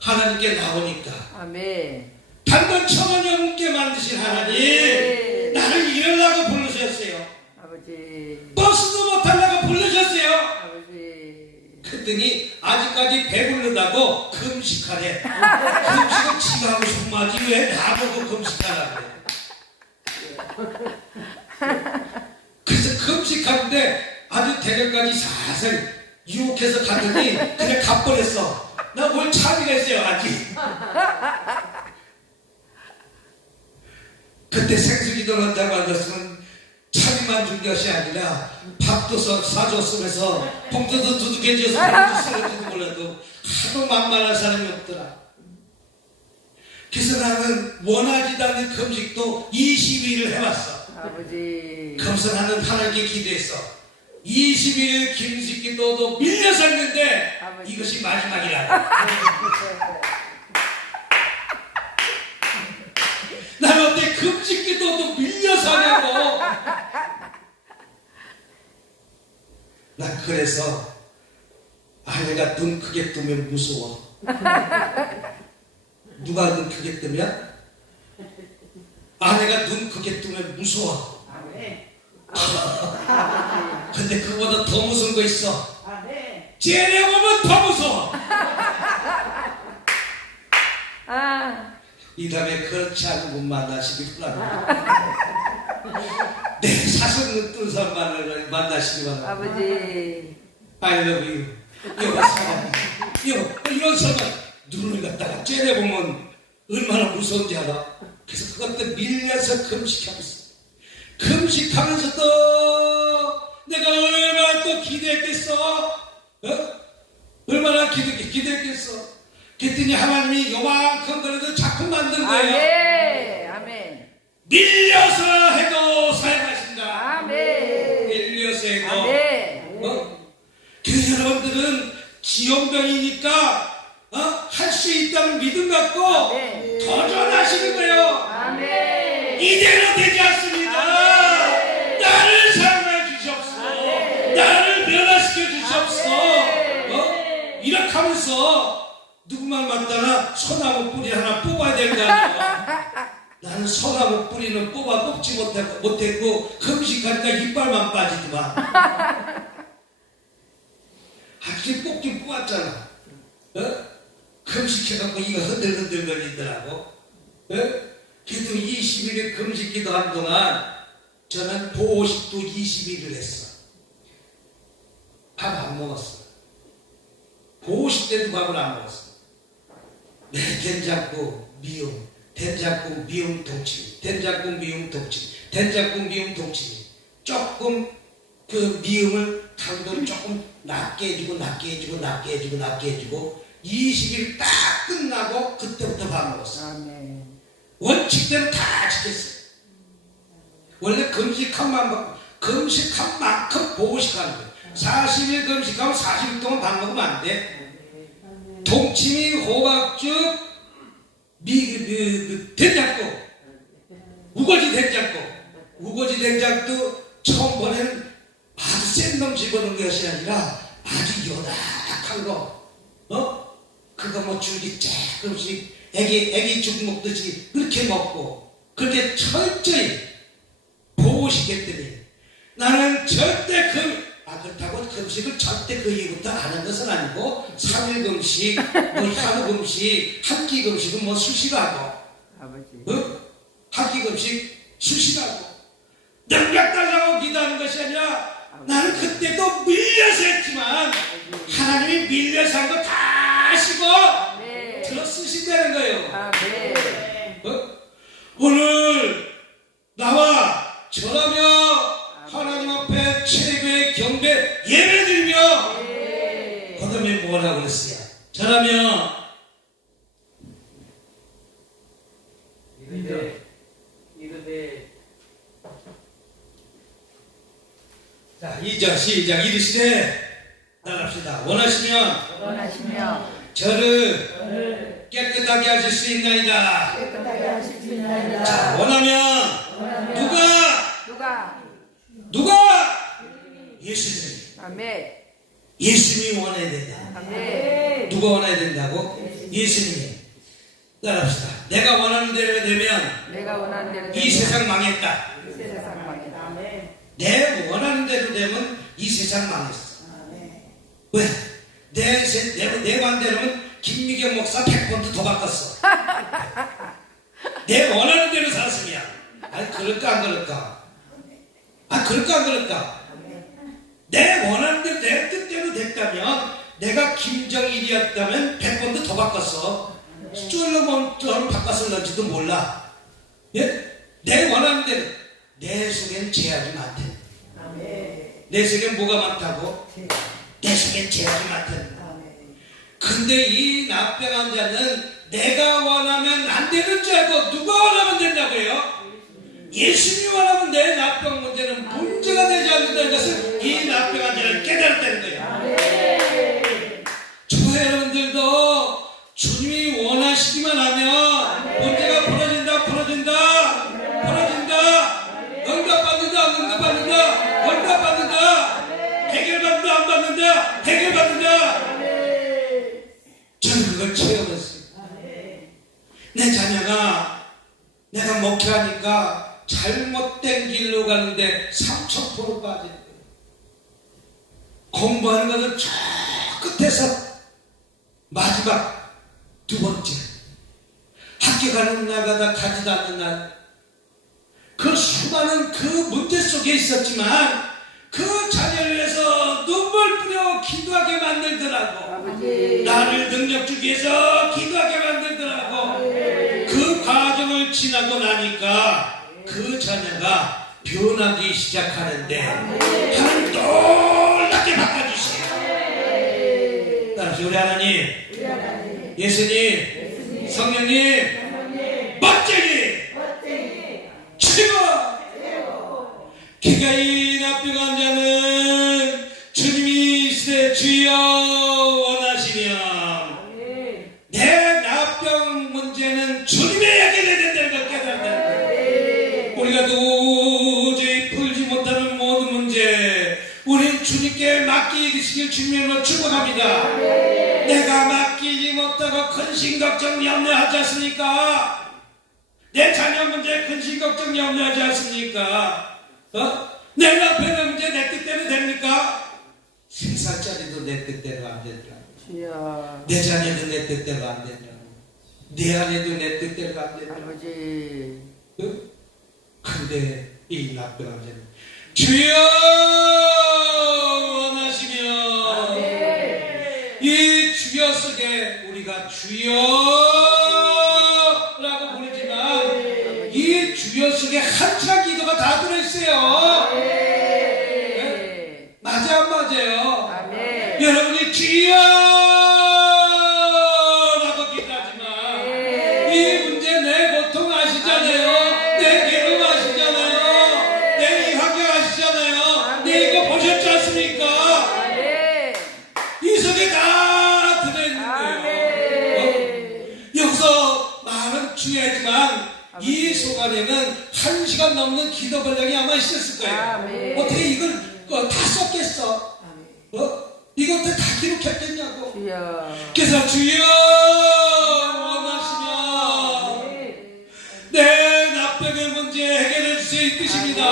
하나님께 나오니까 아멘. 단돈 1,000원이 넘게 만드신 하나님, 네. 나를 이러려고 부르셨어요. 아버지. 버스도 못 타려고 부르셨어요. 아버지. 그랬더니 아직까지 배부르다고 금식하래. 금식은 지가 하고 싶은 말지 왜 나보고 금식하라고 그래. 그래서 금식하는데 아주 대결까지 살살 유혹해서 갔더니 그냥 가버렸어. 나 뭘 참이가 있어요 아직. 그때 생수기도를 한다고 앉았으면 차비만 준 것이 아니라 밥도 사줬으면서 봉투도 두둑해져서 봉투 쓰러지도 몰라도 하도 만만한 사람이 없더라. 그래서 나는 원하지도 않는 금식도 20일을 해왔어. 아버지. 그래서 나는 하나님께 기도했어. 21일 금식기도도 밀려서 했는데 아버지. 이것이 마지막이라고. 나는 어때 금식기도도 밀려서 하냐고. 난 그래서 아내가 눈 크게 뜨면 무서워. 누가 눈 크게 뜨면? 아내가 눈 크게 뜨면 무서워. 근데 그거보다 더 무서운 거 있어. 쟤네 보면 더 무서워. 이 다음에 그렇지 않은 분 만나시기 바랍니다. 내 사슴 뜬 사람 만나시기 바랍니다. 아버지. I love you. 이거 사랑해. 이런 사람 눈을 갖다가 째려보면 얼마나 무서운지 알아. 그래서 그것도 밀려서 금식하고 있어. 금식하면서도 내가 얼마나 또 기대했겠어. 얼마나 기대했겠어. 그랬더니 하나님이 요만큼 그래도 작품 만든 거예요. 아멘. 아멘. 밀려서 해도 사용하신다. 아멘. 밀려서 해도. 아멘. 그 여러분들은 지원병이니까 할 수 있다는 믿음 갖고 아멘. 도전하시는 거예요. 아멘. 이대로 되지 않습니다. 아멘. 나를 사용해 주시옵소서. 아멘. 나를 변화시켜 주시옵소서. 아멘. 이렇게 하면서 누구만 만나나 소나무 뿌리 하나 뽑아야 될 거 아니에요. 나는 소나무 뿌리는 뽑지 못했고 금식하니까 이빨만 빠지더만. 확실히 뽑긴 뽑았잖아. 금식해갖고 이거 흔들흔들 걸리더라고. 그래도 20일에 금식기도 한동안 저는 보호식도 20일을 했어. 밥 안 먹었어. 보호식 때도 밥을 안 먹었어. 내 된장국 미움, 된장국 미움 동치미, 된장국 미움 동치미, 된장국 미움 동치미. 조금 그 미움을 당도를 조금 낮게 해주고 낮게 해주고 낮게 해주고 낮게 해주고 20일 딱 끝나고 그때부터 밥 먹었어. 아멘. 원칙대로 다 지켰어요. 원래 금식한 만큼 보호식하는 거예요. 40일 금식하면 40일 동안 밥 먹으면 안 돼. 동치미, 호박죽, 된장국, 우거지 된장국. 우거지 된장도 처음 번에는 아주 센 놈 집어넣은 것이 아니라 아주 요닥한 거, 그거 뭐 줄기 조금씩 애기 죽 먹듯이 그렇게 먹고 그렇게 철저히 보호시켰더니 나는 절대 그렇다고 금식을 절대 그 이후부터 안 한 것은 아니고 3일 금식, 뭐 하루 금식, 한 끼 금식은 뭐 수시라고, 아버지. 한 끼 금식 수시라고 능력 달라고 기도하는 것이 아니라 나는 그때도 밀려서 했지만 하나님이 밀려서 한 거 다 하시고 네. 들어 쓰신다는 거예요. 아멘. 오늘 나와 저라며 하나님 앞에 최고의 경배 예배드리며 네. 그 다음에 뭐라고 그랬어요? 저라며 자 2절 시작. 이르시되 따라합시다. 원하시면 저를 깨끗하게 하실 수 있나이다. 깨끗하게 하실 수 있나이다. 자, 원하면 누가 예수님. 아멘. 예수님이 원해야 된다. 아멘. 누가 원해야 된다고? 예수님이. 따라합시다. 내가 원하는 대로 되면 내가 원하는 대로 이 세상 망했다. 이 세상 망했다. 아멘. 내 원하는 대로 되면 이 세상 망했어. 왜? 내 반대로는 김미경 목사 100번도 더 바꿨어. 내 원하는 대로 살았으면. 아니 그럴까 안 그럴까? 그럴까 안 그럴까? 내 원하는 대로 내 뜻대로 됐다면 내가 김정일이었다면 100번도 더 바꿨어. 솔로몬처럼 바꿨을런지도 몰라. 예? 내 원하는 대로. 내 속엔 제약이 많대. 내 속엔 뭐가 많다고? 내 속엔 제약이 많대. 근데 이 납병 환자는 내가 원하면 안 되는 줄 알고 누가 원하면 된다고요? 예수님이 원하면 내 납병 문제는 문제가 되지 않는다는 것을 이 납병 환자는 깨달았다는 거예요. 저 여러분들도 주님이 원하시기만 하면 문제가 풀어진다. 응답받는다. 해결받는다 안 받는다. 해결받는다. 저는 그걸 체험했어요. 내 자녀가 내가 목회하니까 잘못된 길로 가는데 3000% 빠진 거예요. 공부하는 것은 저 끝에서 마지막 두 번째 학교 가는 날마다 가지도 않는 날 그 수많은 그 문제 속에 있었지만 그 자녀를 위해서 눈물 뿌려 기도하게 만들더라고. 아버지. 나를 능력 주기 위해서 기도하게 만들더라고. 그 과정을 지나고 나니까 그 자녀가 변하기 시작하는데 하나님 놀랍게 바꿔주세요. 따라서 우리 하나님, 예수님, 성령님, 멋쟁이 최고. 기가인 납병 환자는 주님이 시대 주여 원하시면 내 납병 문제는 주님의 해결해야 된다는 걸 깨달았다는 거예요. 우리가 도저히 풀지 못하는 모든 문제 우린 주님께 맡기시길 주님으로 축복합니다. 내가 맡기지 못하고 근심 걱정 염려하지 않습니까? 내 자녀 문제 근심 걱정 염려하지 않습니까? 내 남편의 문제 내 뜻대로 됩니까? 3살짜리도 내 뜻대로 안 되더라고. 내 자녀도 내 뜻대로 안 되더라고. 내 아내도 내 뜻대로 안 되더라고. 아버지. 근데 이 납병 환자는 주여 원하시면 이 주여 속에 우리가 주여라고 부르지만 이 주여 속에 한참 기도가 다 들어있어요. 네? 맞아 안 맞아? 주여 라고 기도하지만 이 문제 내 고통 아시잖아요. 내 괴로움 아시잖아요. 내 이 환경 아시잖아요. 내 이거 보셨지 않습니까? 이 속에 다 들어있는 거예요. 여기서 말은 중요하지만 이 속 안에는 1시간 넘는 기도 분량이 아마 있었을 거예요. 어떻게 이걸 다 썼겠어? 이것도 다 기록했겠냐고. 그래서 주여 원하시면 내 납병의 문제 해결해 주세요 이 뜻입니다.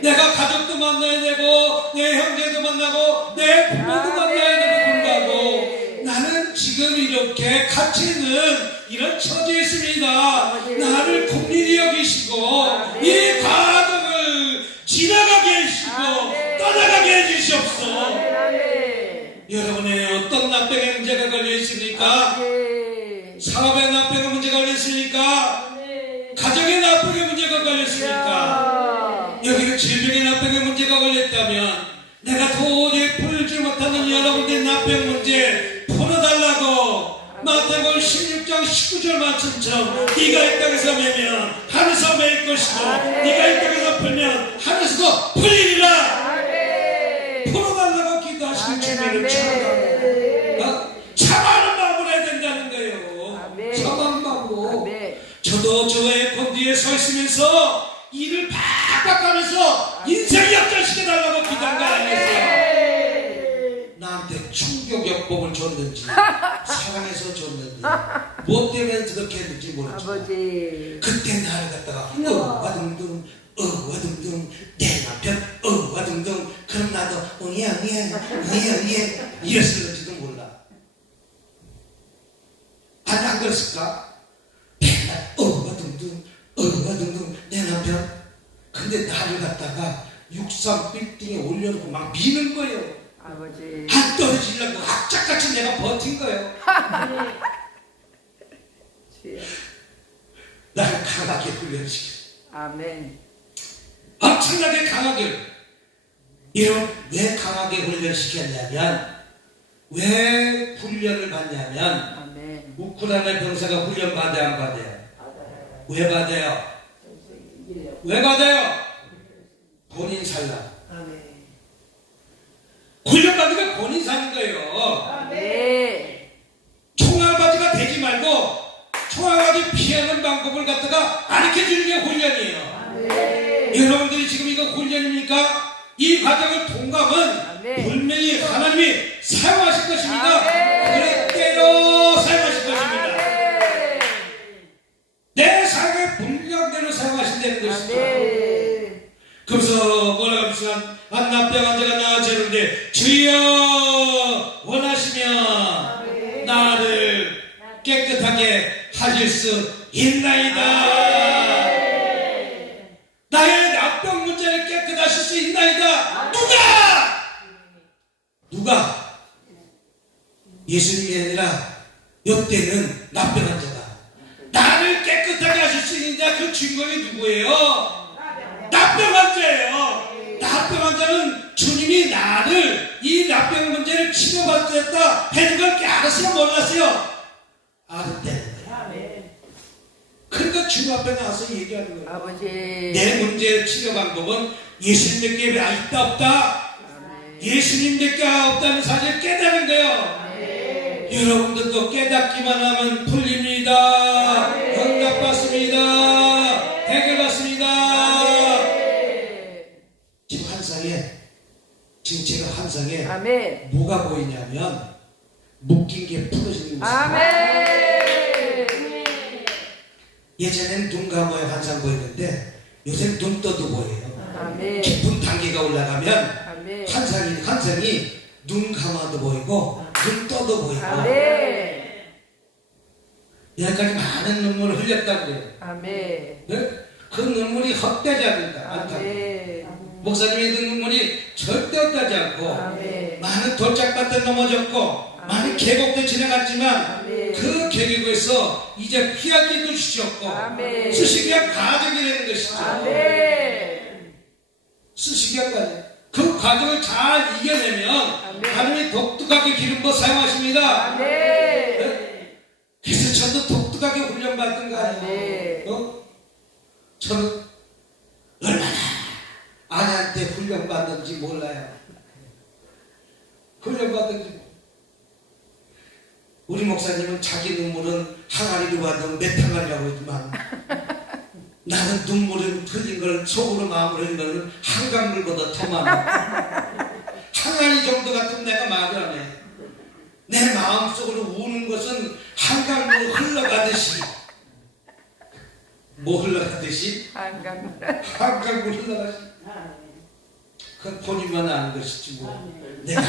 내가 가족도 만나야 되고 내 형제도 만나고 내 부모도 만나야 되고 불구하고 나는 지금 이렇게 갇혀 있는 이런 처지에 있습니다. 나를 긍휼히 여기시고 이 과정을 지나가게 해주시고 떠나가게 해주시옵소서. 여러분의 어떤 납병의 문제가 걸려 있습니까? 사업의 납병의 문제가 걸려 있습니까? 가정의 납병의 문제가 걸려 있습니까? 여기는 질병의 납병의 문제가 걸렸다면 내가 도저히 풀지 못하는 여러분들의 납병 문제 풀어달라고 마태복음 16장 19절 말씀처럼 네가 이 땅에서 매면 하늘에서 매일 것이고 네가 이 땅에서 풀면 하늘에서도 풀리리라. 풀어달라고 기도하시는 주님을 참아하는 마음으로 해야 된다는 거예요. 참아하는 마음으로. 저도 저의 건디에 서 있으면서 일을 팍팍 하면서 인생 역전시켜달라고 기도한 거 아니겠어요? 나한테 충격요법을 줬는지 사랑해서 줬는지 무엇 때문에 그렇게 했는지 모르지만 그때 나를 갖다가 와둥둥 내 남편 와둥둥 그럼 나도 응이야 이랬을지도 몰라. 아니 안 그랬을까? 맨날 와둥둥 내 남편. 근데 나를 갖다가 63 빌딩에 올려놓고 막 미는 거예요. 아버지. 안 떨어지려고 악착같이 내가 버틴 거예요. 나를 강하게 훈련시켰어. 아멘. 엄청나게 강하게. 이런 왜 강하게 훈련시켰냐면 왜 훈련을 받냐면 아멘. 우크라이나 병사가 훈련 받아야 안 받아요? 왜 받아요? 왜 받아요? 본인 살라. 훈련 받으면 본인 사는 거예요. 총알바지가 되지 말고 총알바지 피하는 방법을 갖다가 가르쳐주는 게 훈련이에요. 여러분들이 지금 이거 훈련입니까? 이 과정을 통과하면 분명히 하나님이 사용하실 것입니다. 그릇대로 사용하실 것입니다. 내 삶의 분량대로 사용하신다는 것이죠. 그래서 뭐라고 하면 납병 환자가 나아지는데 주여 원하시면 나를 깨끗하게 하실 수 있나이다. 나의 납병 문제를 깨끗하실 수 있나이다. 누가? 예수님이 아니라 이때는 납병 환자가 나를 깨끗하게 하실 수 있는 자 그 주인공이 누구예요? 납병 환자예요. 납병 환자는 주님이 나를 이 납병 문제를 치료받겠다 해준 걸 알았어요? 몰랐어요? 알았대. 그러니까 주님 앞에 나와서 얘기하는 거예요. 아버지. 내 문제 치료 방법은 예수님밖에 있다 없다. 예수님밖에 없다는 사실을 깨달은 거예요. 여러분들도 깨닫기만 하면 풀립니다. 응답받습니다. 해결받습니다. 지금 제가 환상에 아멘. 뭐가 보이냐면 묶인 게 풀어지는 모습. 아멘. 예전에는 눈 감아야 환상 보였는데 요새는 눈 떠도 보여요. 아멘. 깊은 단계가 올라가면 아멘. 환상이 눈 감아도 보이고 눈 떠도 보이고. 아멘. 여기까지 많은 눈물을 흘렸다고 그래요. 아멘. 네? 그 눈물이 헛되지 않는다. 아멘. 목사님의 그 눈물이 절대 헛되지 않고 아멘. 많은 돌짝밭도 넘어졌고 많은 계곡도 지나갔지만 아멘. 그 계곡에서 이제 피할 길도 주셨고 아멘. 수식이한 가족이 되는 것이죠. 아멘. 수식이한 과정. 그 과정을 잘 이겨내면 하나님이 독특하게 기름 부어 사용하십니다. 네. 그래서 저도 독특하게 훈련받은 거 아니에요. 네. 저는 얼마나 아내한테 훈련받는지 몰라요. 훈련받는지. 우리 목사님은 자기 눈물은 항아리로 받으면 몇 항아리라고 했지만 나는 눈물을 흘린 걸, 속으로 마음을 흘린 걸 한강물보다 더 많아. 항아리 정도 같으면 내가 말을 안 해. 내 마음속으로 우는 것은 한강물 흘러가듯이. 뭐 흘러가듯이? 한강물 흘러가듯이. 그건 본인만 아는 것이지 뭐. 내가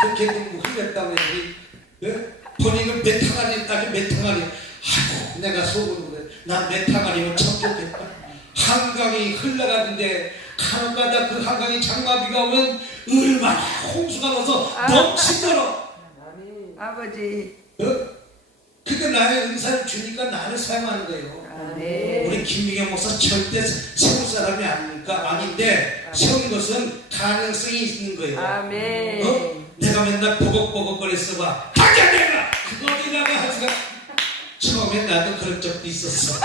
그렇게 눈물 흘렸다고 해서 본인은 몇 항아리 따지 몇 항아리. 아이고 내가 속으로 그래. 난 몇 항아리면 참 좋겠다. 한강이 흘러가는데 간혹가다 그 한강이 장마비가 오면 얼마나 홍수가 나서 넘치도록. 아버지. 그러니까 나의 은사를 주니까 나를 사용하는 거예요. 네. 우리 김미경 목사 절대 세울 사람이 아닌데 세운 것은 가능성이 있는 거예요. 아멘. 내가 맨날 보걱보걱거렸어 봐. 당장 내가 그거리라고 하지가. 처음에 나도 그런 적도 있었어.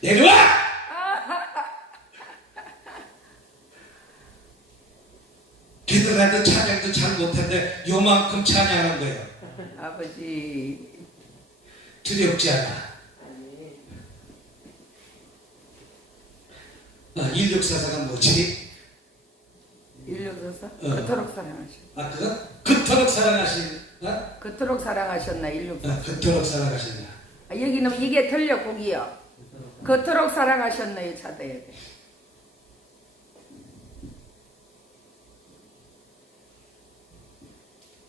내려와! 걔들한테 찬양도 잘 못했는데 요만큼 찬양한 거예요. 아버지. 두렵지 않아. 1644가 뭐지? 1644? 그토록 사랑하셨. 그거? 그토록 사랑하신. 그토록 사랑하셨나 1644. 그토록 사랑하셨나. 여기는 이게 틀려 곡이요. 그토록 사랑하셨나요 찾아야 돼.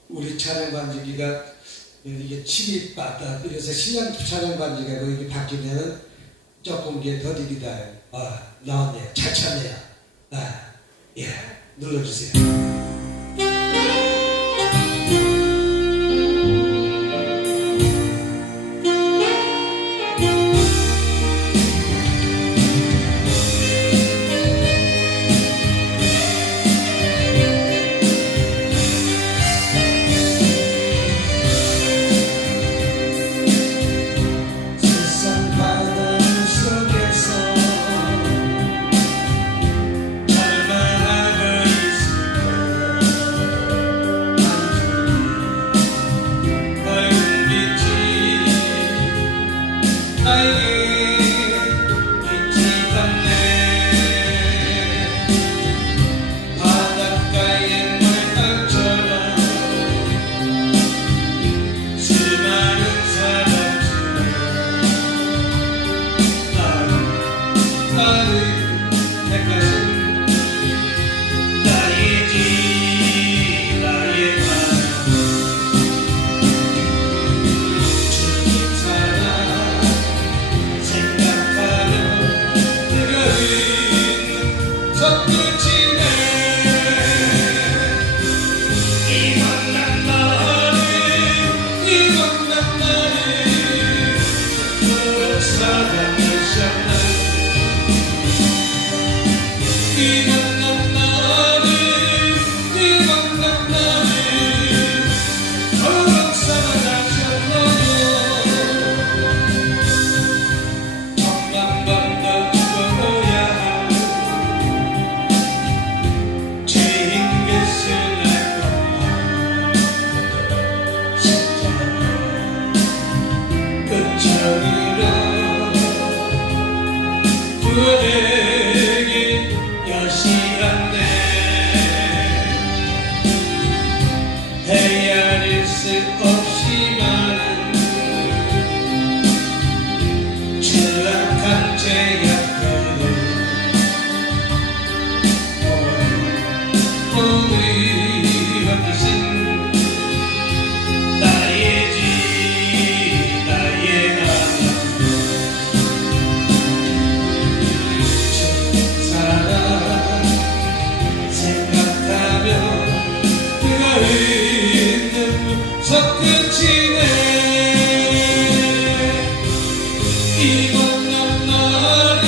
우리 촬영관지기가 이게 칩이 빠다. 그래서 신형 촬영관지가 여기 바뀌면 조금 이게 더디기다. 나왔네요. 잘 찼네요. 예, 눌러주세요. 이건 난 나를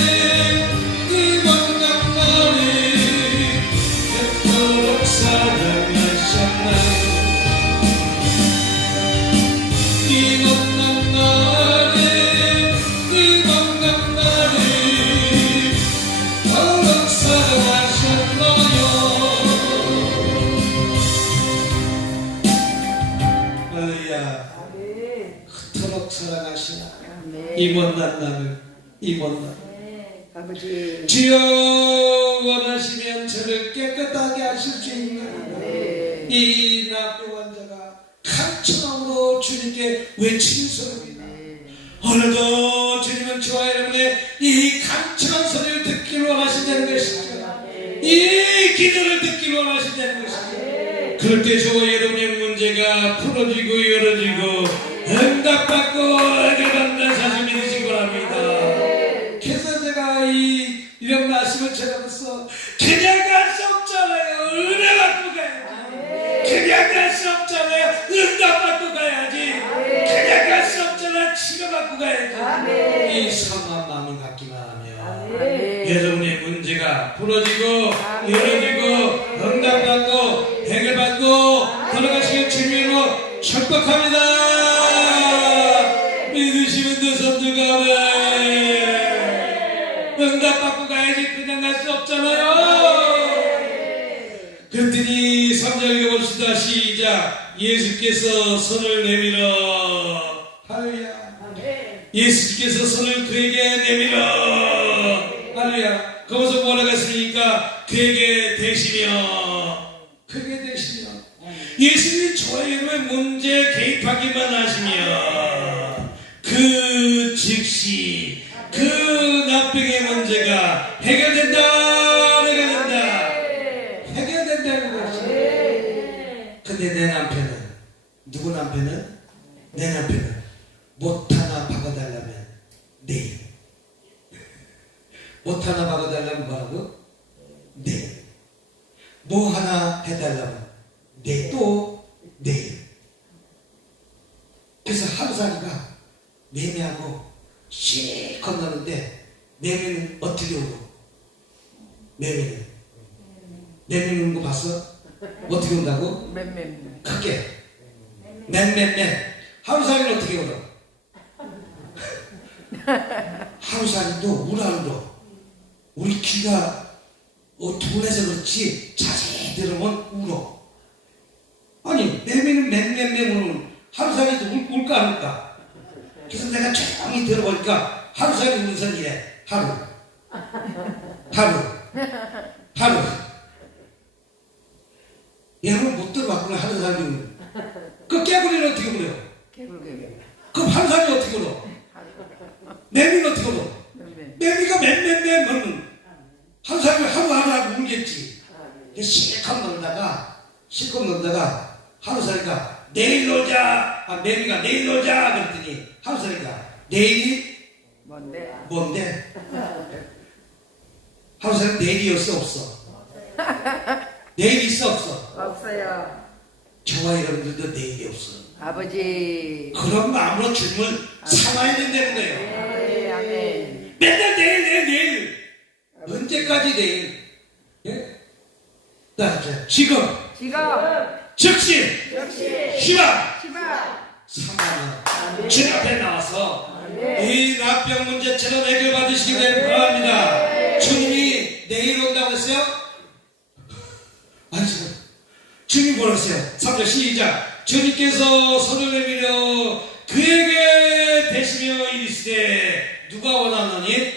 이 못난 나를, 이 못난 아버지. 주여 원하시면 저를 깨끗하게 하실 수 있나이다. 네. 이 납병 환자가 간청함으로 주님께 외치는 소리입니다. 오늘도 주님은 저와 여러분의 이 간청한 소리를 듣기를 원하신다는 것이죠. 이 기도를 듣기를 원하신다는 것이죠. 그럴 때 저와 여러분의 문제가 풀어지고 열어지고 응답받고 해결받는 사실 믿으시기 바랍니다. 그래서 제가 이런 말씀을 전하면서 그냥 갈 수 없잖아요. 은혜 받고 가야지. 그냥 갈 수 없잖아요. 응답 받고 가야지. 그냥 갈 수 없잖아요. 치료 받고 가야지. 이 사모한 마음이 갖기만 하면 여러분의 문제가 풀어지고 열어지고 응답받고 해결받고 돌아가시길 주님으로 축복합니다. 믿으시면 두 손 들고 응답받고 가야지. 그냥 갈 수 없잖아요. 그랬더니 3절 읽어봅시다. 시작. 예수께서 손을 내밀어 할렐루야. 예수께서 손을 그에게 내밀어 할렐루야. 거기서 뭐라고 했습니까? 그에게 대시며 예수님이 저와 여러분의 문제에 개입하기만 하시며 그 즉시 그 납병의 문제가 해결된다는 것이. 근데 내 남편은, 누구 남편은? 내 남편은 못 하나 박아달라면 내일, 못 하나 박아달라면 뭐라고? 내일. 뭐 하나 해달라면 내일, 또 내일. 그래서 하루살이가 매매하고 씩 건너는데 매매는 어떻게 오고? 매매는 오는 거 봤어? 어떻게 온다고? 맴맴. 크게 맨맨맨. 하루살이는 어떻게 오러? 하루살이도 우라우러. 우리 귀가 둔해서 그렇지 자세히 들으면 울어. 아니 매매는 맨맨맨 오는 하루살이도 울까 안 울까? 그래서 내가 조용히 들어보니까 하루살이 우는 선 이래. 하루 여러분 못 들어봤구나. 하루살이 우는 그 깨구리는 어떻게 울어요? 개불개불. 그 하루살이 어떻게 울어? 매미는 어떻게 울어? 매미가 맨맨맨 그러면 하루살이 하루하루 울겠지. 실컷 놀다가 하루살이가 내일 놀자. 매미가 내일 놀자 그랬더니 하루살이가 내일이 뭔데? 하루살이 내일이 없어? 내일이 있어 없어? 없어요. 저와 여러분들도 내일이 없어. 아버지. 그런 마음으로 주님을 삼아야 된다는 거예요. 네, 아멘. 맨날 내일. 언제까지 내일? 예? 지금 즉시 시각 3만원 주님 앞에 나와서 이 납병 문제처럼 해결받으시기 되길 바랍니다. 주님이 내일 온다고 했어요? 아니죠. 주님이 뭐라고 했어요? 3절 시작. 주님께서 손을 내밀어 그에게 대시며 이르시되 누가 원하노니?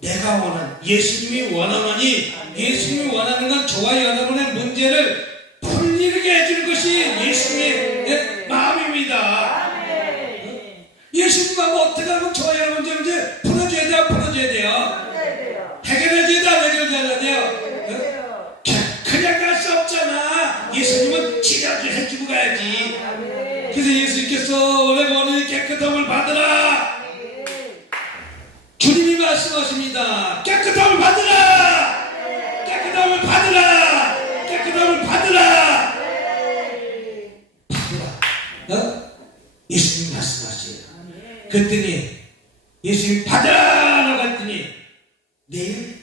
내가 원하는. 예수님이 원하노니. 예수님이 원하는 건 저와 여러분의 문제를 풀리게 해주는 것이 예수님의 마음입니다. 예수님과 뭐 어떻게 하면 저와 여러분의 문제 풀어줘야 돼요? 해결해줘야 돼요? 그냥 갈 수 없잖아. 예수님은 치료를 해주고 가야지. 그래서 예수님께서 오늘 깨끗함을 받으라. 주님이 말씀하십니다. 깨끗함을 받으라. 예수님이 말씀하세요. 그랬더니 예수님이 받으라라고 했더니 내일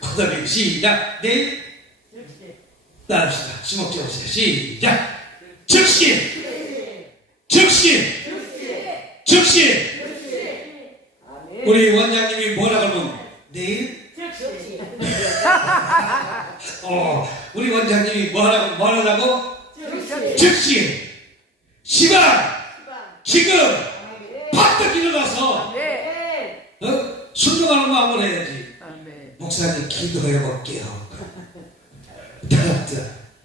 그다음에 시작. 내일 따라합시다. 주먹 쥐어보세요. 시작. 즉시 우리 원장님이 뭐라 그러면 내일 우리 원장님이 뭐라고 즉시 시방 지금 바짝 일어나서 네. 순종하는 마음을 해야지. 아멘. 목사님 기도해 볼게요.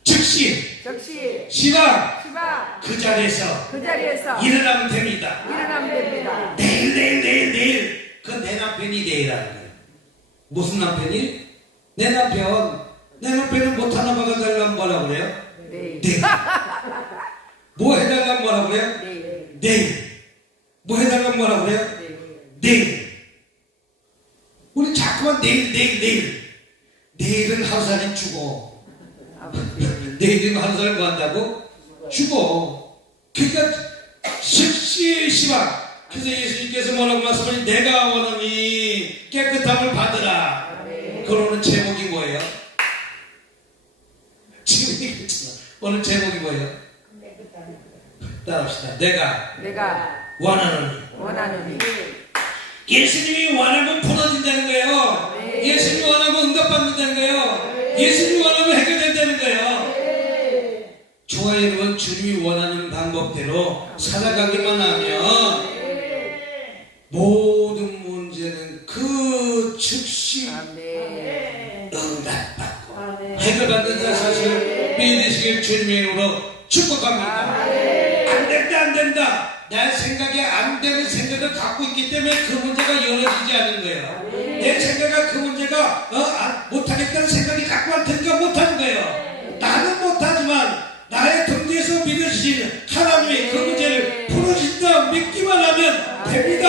즉시 적시 시방 시방 그 자리에서 그 자리에서 일어나면 됩니다. 일어나면 됩니다. 내일 그 내 남편이 내일하는 거예요. 무슨 남편이? 내 남편은 못하나 박아달라면 뭐라 그래요? 네. 내일. 뭐 해달라면 뭐라 그래요? 네. 내일. 뭐 해달라면 뭐라 그래요? 내일. 우리 자꾸만 내일은 하루살이 죽어. 아버지. 내일은 하루살이 뭐 한다고? 죽어. 그러니까 즉시 시방. 그래서 예수님께서 뭐라고 말씀하니 내가 원하니 깨끗함을 받으라. 그러는 제목이 뭐예요? 지금 얘기했잖아. 오늘 제목이 뭐예요? 따라합시다. 내가 원하노니. 예수님이 원하면 풀어진다는 거예요. 네. 예수님이 원하면 응답받는다는 거예요. 예수님이 원하면 해결된다는 거예요. 좋아요 여러분. 주님이 원하는 방법대로 살아가기만 하면 모든 문제는 그 즉시 아멘. 응답받고 해결받는 자 사실 믿으시길 주님의 이름으로 축복합니다. 안 된다. 내 생각이 안 되는 생각을 갖고 있기 때문에 그 문제가 열어지지 않는 거예요. 내 생각이 그 문제가 못하겠다는 생각이 갖고 할 테니까 못하는 거예요. 나는 못하지만 나의 등 뒤에서 믿으시는 하나님이 그 문제를 풀어준다 믿기만 하면 됩니다.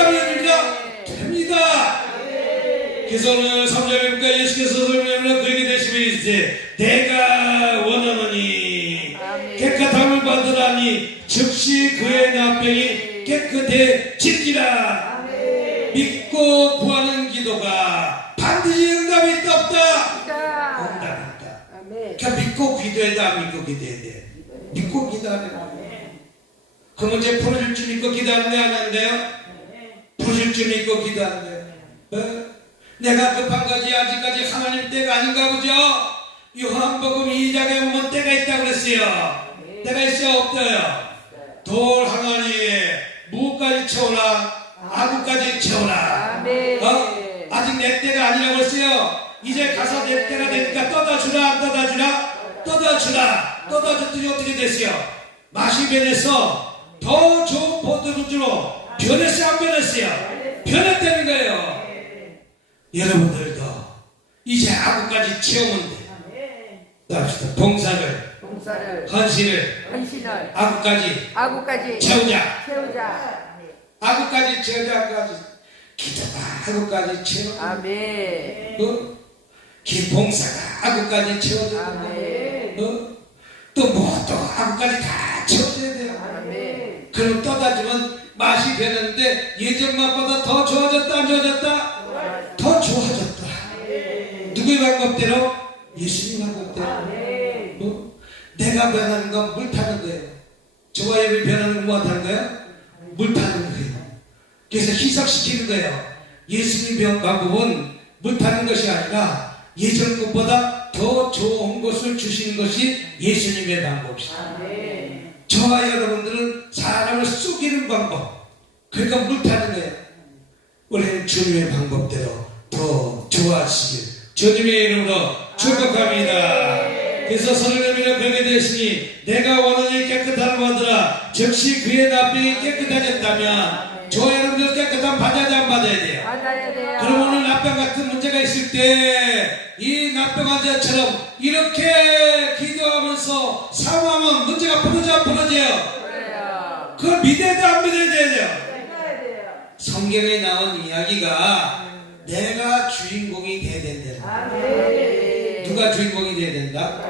그래서 오늘 3절에 보니까 예수께서 설명하며 그에게 대시며 이르시되 내가 원하노니 깨끗함을 받으라니 즉시 그의 나병이 깨끗해지리라. 믿고 구하는 기도가 반드시 응답이 있다 없다? 응답이 있다. 그러니까 믿고 기도해야 돼, 안 믿고 기도해야 돼? 믿고 기도하는 거예요. 그 문제 풀어줄 줄 믿고 기도하는데 안 하는데요? 풀어줄 줄 믿고 기도하는데요? 내가 급한 거지 아직까지 하나님 때가 아닌가 보죠? 요한복음 2장에 보면 때가 있다고 그랬어요. 때가 있어요 없어요? 돌 항아리에 무까지 채우라 아구까지 채우라. 아직 내 때가 아니라고 했어요. 이제 가서 내 때가 되니까 떠다주라 안 떠다주라? 떠다줬더니 어떻게 됐어요? 맛이 변해서 더 좋은 포도주로 변했어요 안 변했어요? 변했다는 거예요. 여러분들도 이제 아구까지 채우면 돼. 합시다. 봉사를 헌신을 아구까지 채우자. 아구까지 채우자. 기도가 아구까지 채우자. 아멘. 봉사가 아구까지 채워줘야 아멘. 또 뭐도 아구까지 다 채워줘야 돼요. 아멘. 그럼 떠다주면 맛이 되는데 예전 맛보다 더 좋아졌다 안 좋아졌다? 더 좋아졌다. 누구의 방법대로? 예수님 방법대로. 내가 변하는 건 물 타는 거예요. 저와 여러분이 변하는 건 뭐 하는 거예요? 물 타는 거예요. 그래서 희석시키는 거예요. 예수님 방법은 물 타는 것이 아니라 예전 것보다 더 좋은 것을 주시는 것이 예수님의 방법이다. 저와 여러분들은 사람을 속이는 방법, 그러니까 물 타는 거예요. 우리는 주님의 방법대로 더 좋아하시길 주님의 이름으로 축복합니다. 그래서 성령님이라 벽에 대시니 내가 원하니 깨끗함을 받으라. 즉시 그의 나병이 깨끗해졌다면 저와 여러분들 깨끗함 받아야 돼 안 받아야 돼요? 받아야 돼요. 그럼 오늘 나병 같은 문제가 있을 때 이 나병 환자처럼 이렇게 기도하면서 사모하면 문제가 풀어져 안 풀어져요? 그래요. 그걸 믿어야 돼 안 믿어야 돼요? 믿어야 돼요. 성경에 나온 이야기가 내가 주인공이 돼야 된다. 아멘. 누가 주인공이 돼야 된다?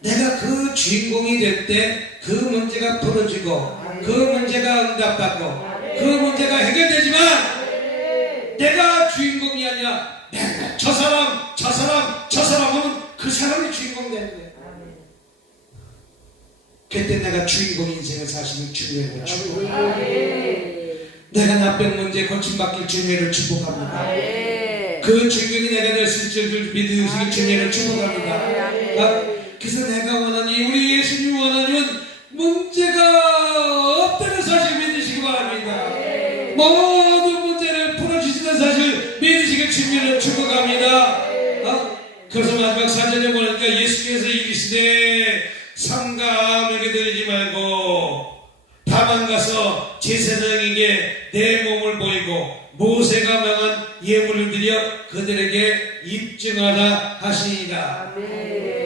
내가 그 주인공이 될 때 그 문제가 풀어지고 그 문제가 응답받고 그 문제가 해결되지만 내가 주인공이 아니라 내가 저 사람 하면 그 사람이 주인공 되는 거예요. 그때 내가 주인공 인생을 사시는 주님을 축복합니다. 내가 나병 문제 고침받길 주님을 축복합니다. 그 주인공이 내가 될 수 있을 줄 믿으시길 주님을 축복합니다. 그래서 내가 원하니 우리 예수님 원하면 문제가 없다는 사실 믿으시기 바랍니다. 모든 문제를 풀어주시는 사실 믿으시길 주님을 축복합니다. 그래서 마지막 사절에 보니까 예수께서 이르시되 상감에게 드리지 말고 다만 가서 제사장에게 내 몸을 보이고 모세가 명한 예물을 드려 그들에게 입증하라 하시니라.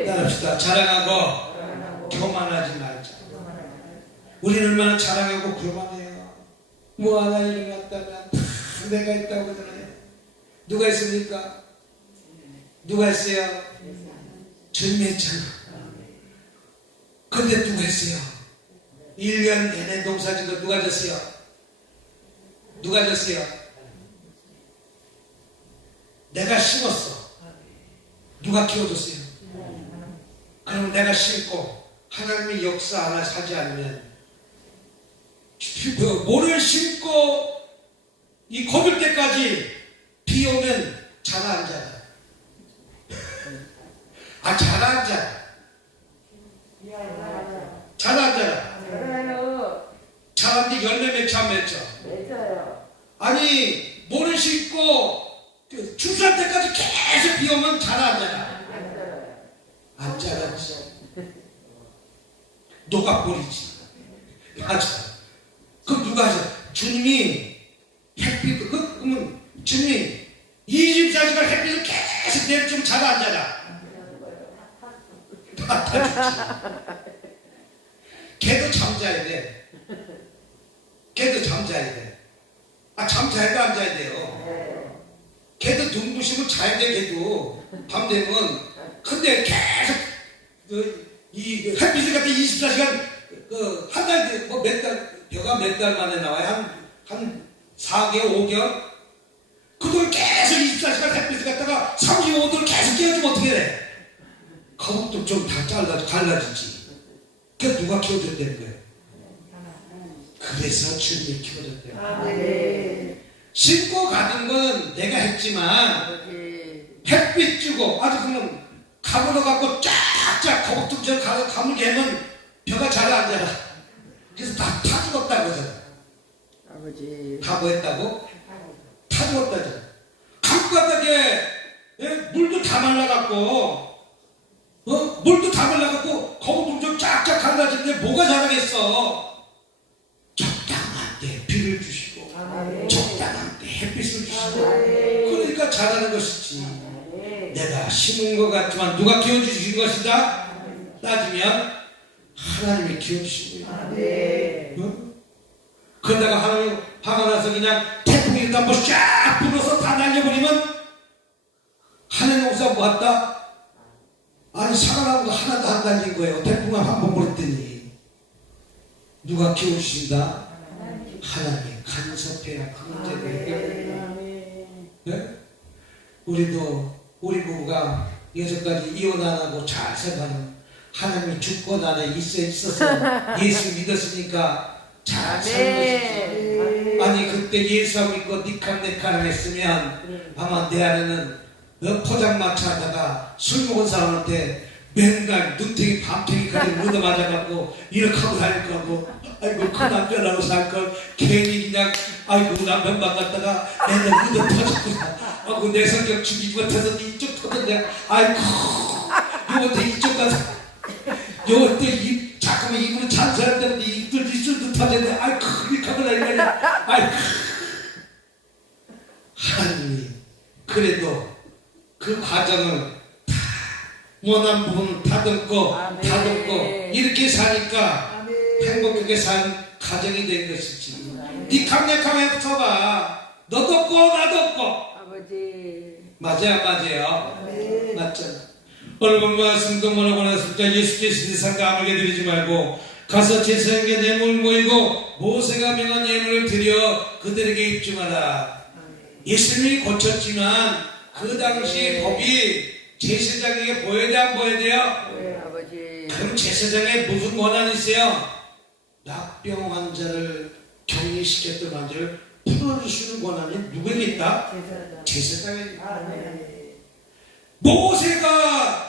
따라합시다. 자랑하고 교만하지 말자. 우리는 얼마나 자랑하고 교만해요. 뭐 하나 일어났다면 다 내가 있다고 그러잖아요. 누가 했습니까? 누가 했어요? 주님이 했잖아. 근데 누가 했어요? 1년 내내 농사진 거 누가 졌어요? 누가 졌어요? 내가 심었어. 누가 키워줬어요? 그럼 내가 심고 하나님이 역사 하나 하지 않으면 모를 심고 이 거둘 때까지 비 오면 자라 안 자라? 자라 안 자라? 자라 안 자라? 자라는데 열매 맺혀 안 맺혀? 아니 모를 심고 추수할 때까지 계속 비 오면 자라 안 자라? 안 자라지. 녹아버리지. 맞아. 그럼 누가 하죠? 주님이 햇빛, 그러면 주님이 24시간 햇빛을 계속 내려주면 자라 안 자라? 걔도 잠자야 돼. 걔도 잠자야 돼. 잠자야도 안 자야 돼요. 걔도 눈부시면 자야 돼, 걔도. 밤 되면. 근데 계속, 이 햇빛을 갖다 24시간, 한 달, 뭐 몇 달, 벼가 몇 달 만에 나와요? 한 4개월, 5개월? 그동안 계속 24시간 햇빛을 갖다가 35도를 계속 띄워주면 어떻게 돼? 거북도 좀 다 갈라지지. 그게 누가 키워줬다는 거예요? 그래서 주님이 키워줬대요. 심고 가는 건 내가 했지만 햇빛 주고 아주 그러면 가물어 갖고 쫙쫙 거북등처럼 가서 가물게 하면 벼가 잘 안 자라. 그래서 다 죽었다고 하잖아. 아버지. 다 뭐 했다고? 다 죽었다잖아. 갖고 갔다게 물도 다 말라갖고 물도 다 말라갖고 거북등처럼 쫙쫙 갈라지는데 뭐가 자라겠어? 적당한 때 비를 주시고 적당한 때 햇빛을 주시고 그러니까 자라는 것이지. 내가 심은 것 같지만 누가 키워주신 것이다? 따지면 하나님이 키워주신 거예요. 그러다가 하나님 화가 나서 그냥 태풍이 일단 뭐 쫙 불어서 다 날려버리면 하늘 농사 뭐 했다? 아니 사과나무 거 하나도 안 달린 거예요. 태풍을 한번 불었더니 누가 키워주신다? 하나님 간섭해야 그 문제를 해결해요. 네? 우리 부부가 여태까지 이혼 안 하고 잘 살아가는 하나님이 주권 안에 있어서 예수 믿었으니까 잘 살고 있었지. 아니 그때 예수 믿고 니칸네칸을 했으면 아마 내 안에는 포장마차 하다가 술 먹은 사람한테 맨날 눈탱이 밤탱이까지 묻어맞아갖고 이렇게 하고 다닐 거고 아이고 그 남편하고 살걸 괜히 그냥 아이고 남편 바꿨다가 맨날 묻어 터졌구나. 아이고 내 성격 죽이지 못해서 이쪽 터졌네. 아이고 요것도 이쪽 가서 요것도 잠깐만 이분은 잔소리 때문에 입술도 입술도 터졌네. 아이고 이렇게 하고 다니냐. 아이고 하나님이 그래도 그 과정을 다 원한 부분을 다듬고 이렇게 사니까 행복하게 산 가정이 된 것이지. 니캉네캉 해봐봐. 너도 없고 나도 없고. 아버지. 맞아요. 맞잖아. 오늘 말씀도 뭐라고 했습니까? 예수께서 세상과 아무게 드리지 말고 가서 제사장에게 내 몸을 모이고 모세가 명한 예물을 드려 그들에게 입증하라. 예수님이 고쳤지만 그 당시 법이 제사장에게 보여야 돼, 안 보여야 돼요? 아버지. 그럼 제사장에 무슨 권한이 있어요? 낙병 환자를 격리시켰던 환자를 풀어주시는 권한이 누구에게 있다? 제사장에게 있다. 모세가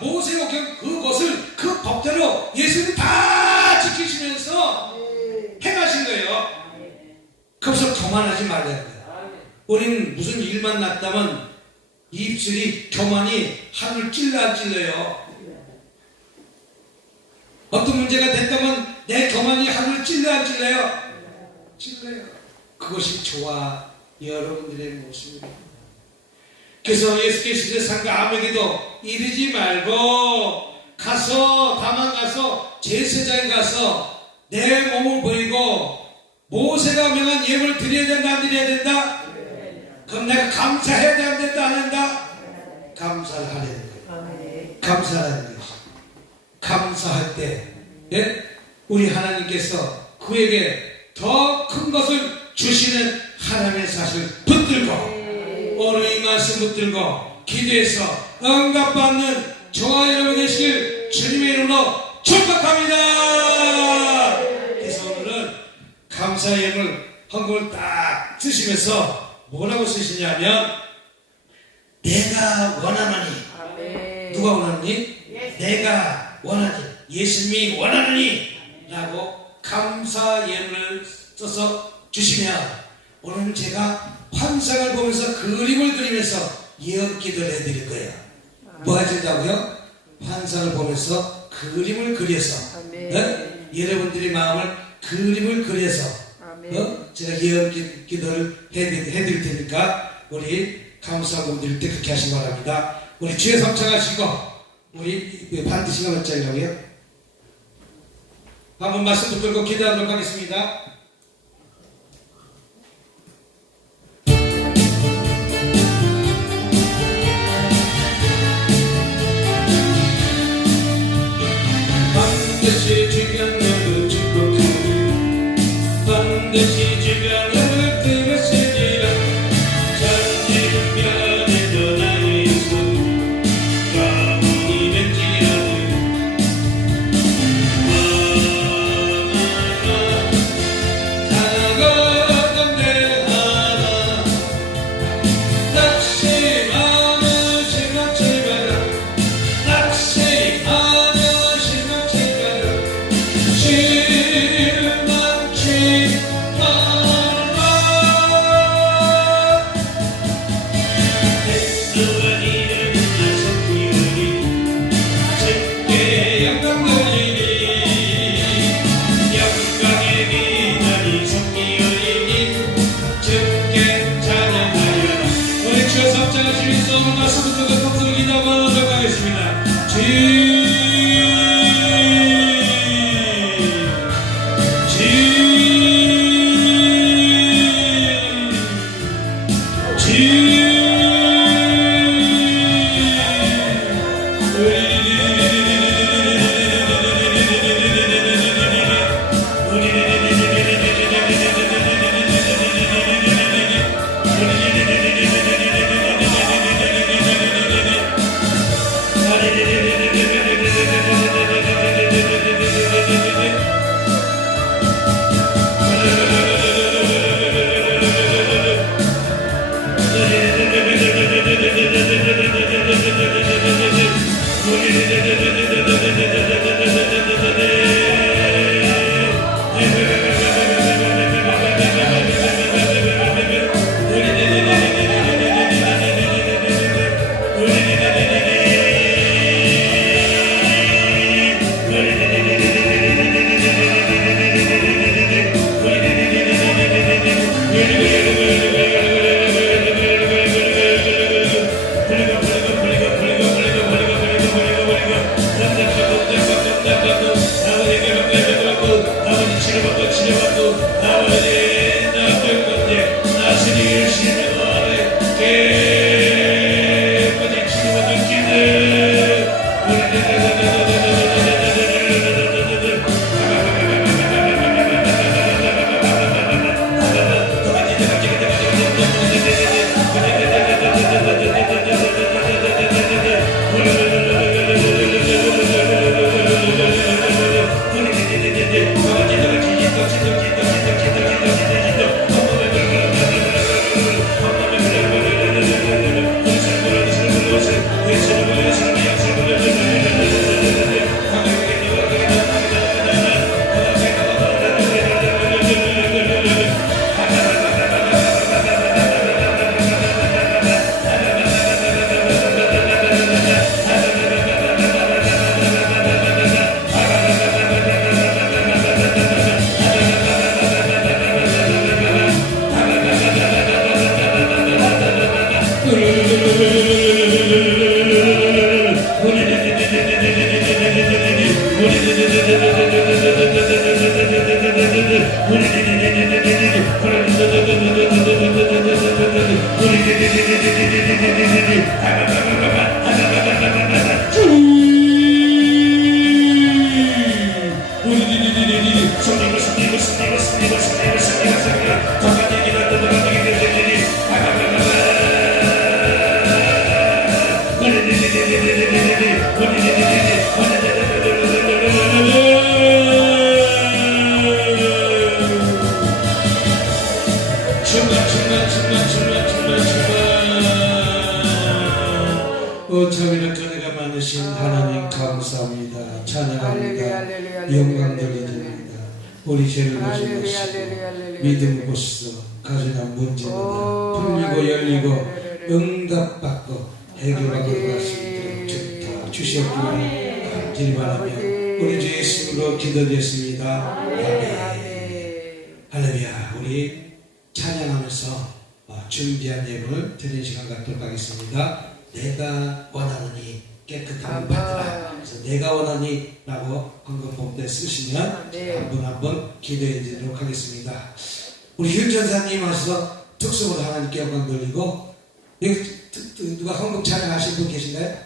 그것을 그 법대로 예수님이 다 지켜 지키시면서 행하신 거예요. 거기서 교만하지 말라는 거야. 우리는 무슨 일만 났다면 입술이 교만이 하늘 찔러 찔러요. 어떤 문제가 됐다면 내 교만이 하늘 찔러 찔러요. 찔러요. 그것이 저와 여러분들의 모습입니다. 그래서 예수께서 상가 아무에게도 이르지 말고 가서 다만 가서 제사장에 가서 내 몸을 보이고 모세가 명한 예물을 드려야 된다 안 드려야 된다? 그럼 내가 감사해야 돼 안 된다 안 한다? 감사를 하려는 거예요. 감사하는 것이 감사할 때 예? 우리 하나님께서 그에게 더 큰 것을 주시는 하나님의 사실을 붙들고 오늘 이 말씀 붙들고 기도해서 응답받는 저와 여러분 되시길 주님의 이름으로 축복합니다. 그래서 오늘은 감사 예물 헌금을 딱 쓰시면서 뭐라고 쓰시냐면 내가 원하노니 누가 원하니? 내가 원하니 예수님이 원하노니 라고 감사 예물을 써서 주시면 오늘 제가 환상을 보면서 그림을 그리면서 예언 기도를 해드릴 거예요. 뭐 하신다고요? 환상을 보면서 그림을 그려서 여러분들의 마음을 그림을 그려서 제가 예언 기도를 해드릴 테니까 우리 감사하고 드릴 때 그렇게 하시기 바랍니다. 우리 주의 성창하시고 우리 반드시 감사하려고요. 한번 말씀 붙들고 기도하도록 하겠습니다. 반드시 주가 너를 축복하니 반드시 주가 너를 들으시리라. 천지변에도 나의 손 가문이 맺지라니 다가가던 내 하나 낙심하는 심각지 마라. 낙심하는 심각지 마라. 실망치 말라. 백성과 이르는 나 섬기오니 주께 영광 돌리니 영광의 기다리 섬기오니 주께 찬양하여라. 우리 주여 성장하시는 소문 말씀 듣고 통성을 기도하도록 하겠습니다. 주 저희는 은혜가 많으신 하나님 감사합니다. 찬양합니다. 할렐루야, 영광 할렐루야, 돌려드립니다. 우리 죄를 할렐루야, 보시고 할렐루야, 할렐루야. 믿음 보시소 가져난 문제는 오, 풀리고 할렐루야, 열리고 할렐루야. 응답받고 해결하고 들어갈 수 있도록 주다 주셨기를 간절히 바라며 우리 주 예수님으로 기도드렸습니다. 아멘. 할렐루야. 우리 찬양하면서 준비한 예물 드리는 시간 갖도록 하겠습니다. 내가 원하느니 깨끗함을 받으라. 그래서 내가 원하니 라고 헌금봉투에 쓰시면 한 분 한 분 기도해 드리도록 하겠습니다. 우리 윤 전사님 와서 특성으로 하나님께 영광 돌리고 여기 누가 헌금 찬양하신 분 계신가요?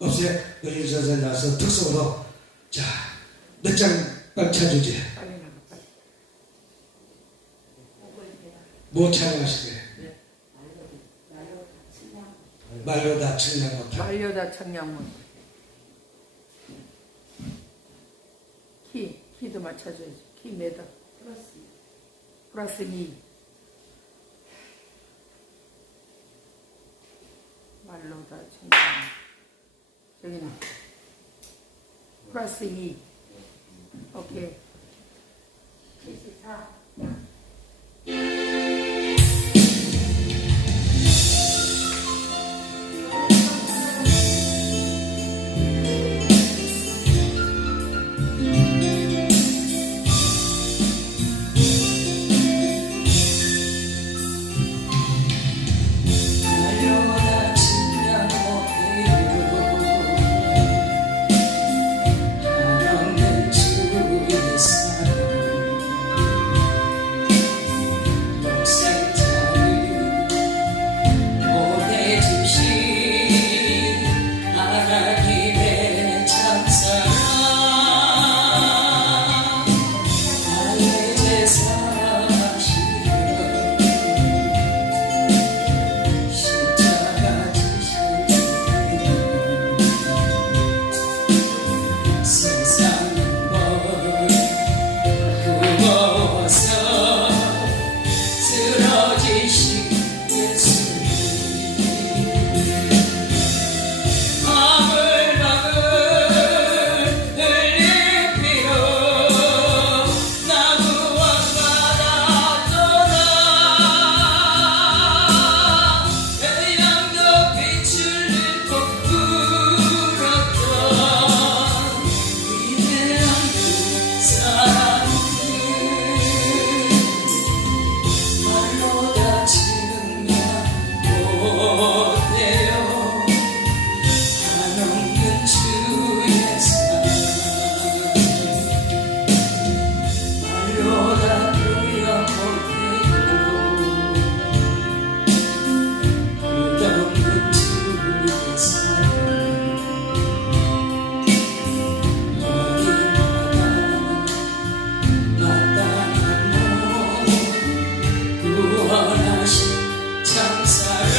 없어요? 우리 윤 전사님 와서 특성으로 자, 몇 장 빨리 찾으지? 뭐 찬양하실 거예요? 말로다 청량부터 말려다 청량문. 키도 맞춰줘야지. 키 매다. 플러스 2. 말로다 청량문. 여기는 플러스 2. 오케이. 74. 구원하신 참사랑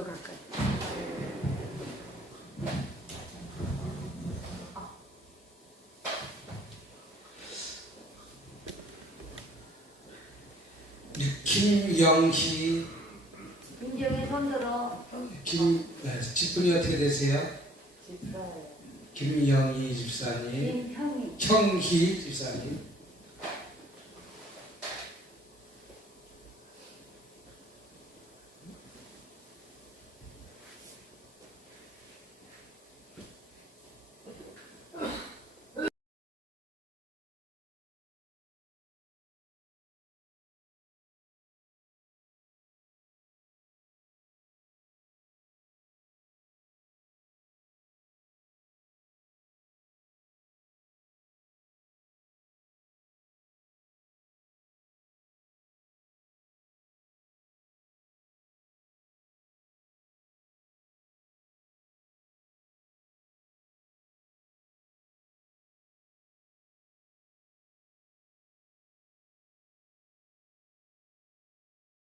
더 가까이. 김영희 민경이 손들어. 집분이 어떻게 되세요? 집사예요. 김영희 집사님, 김형이. 형희 집사님,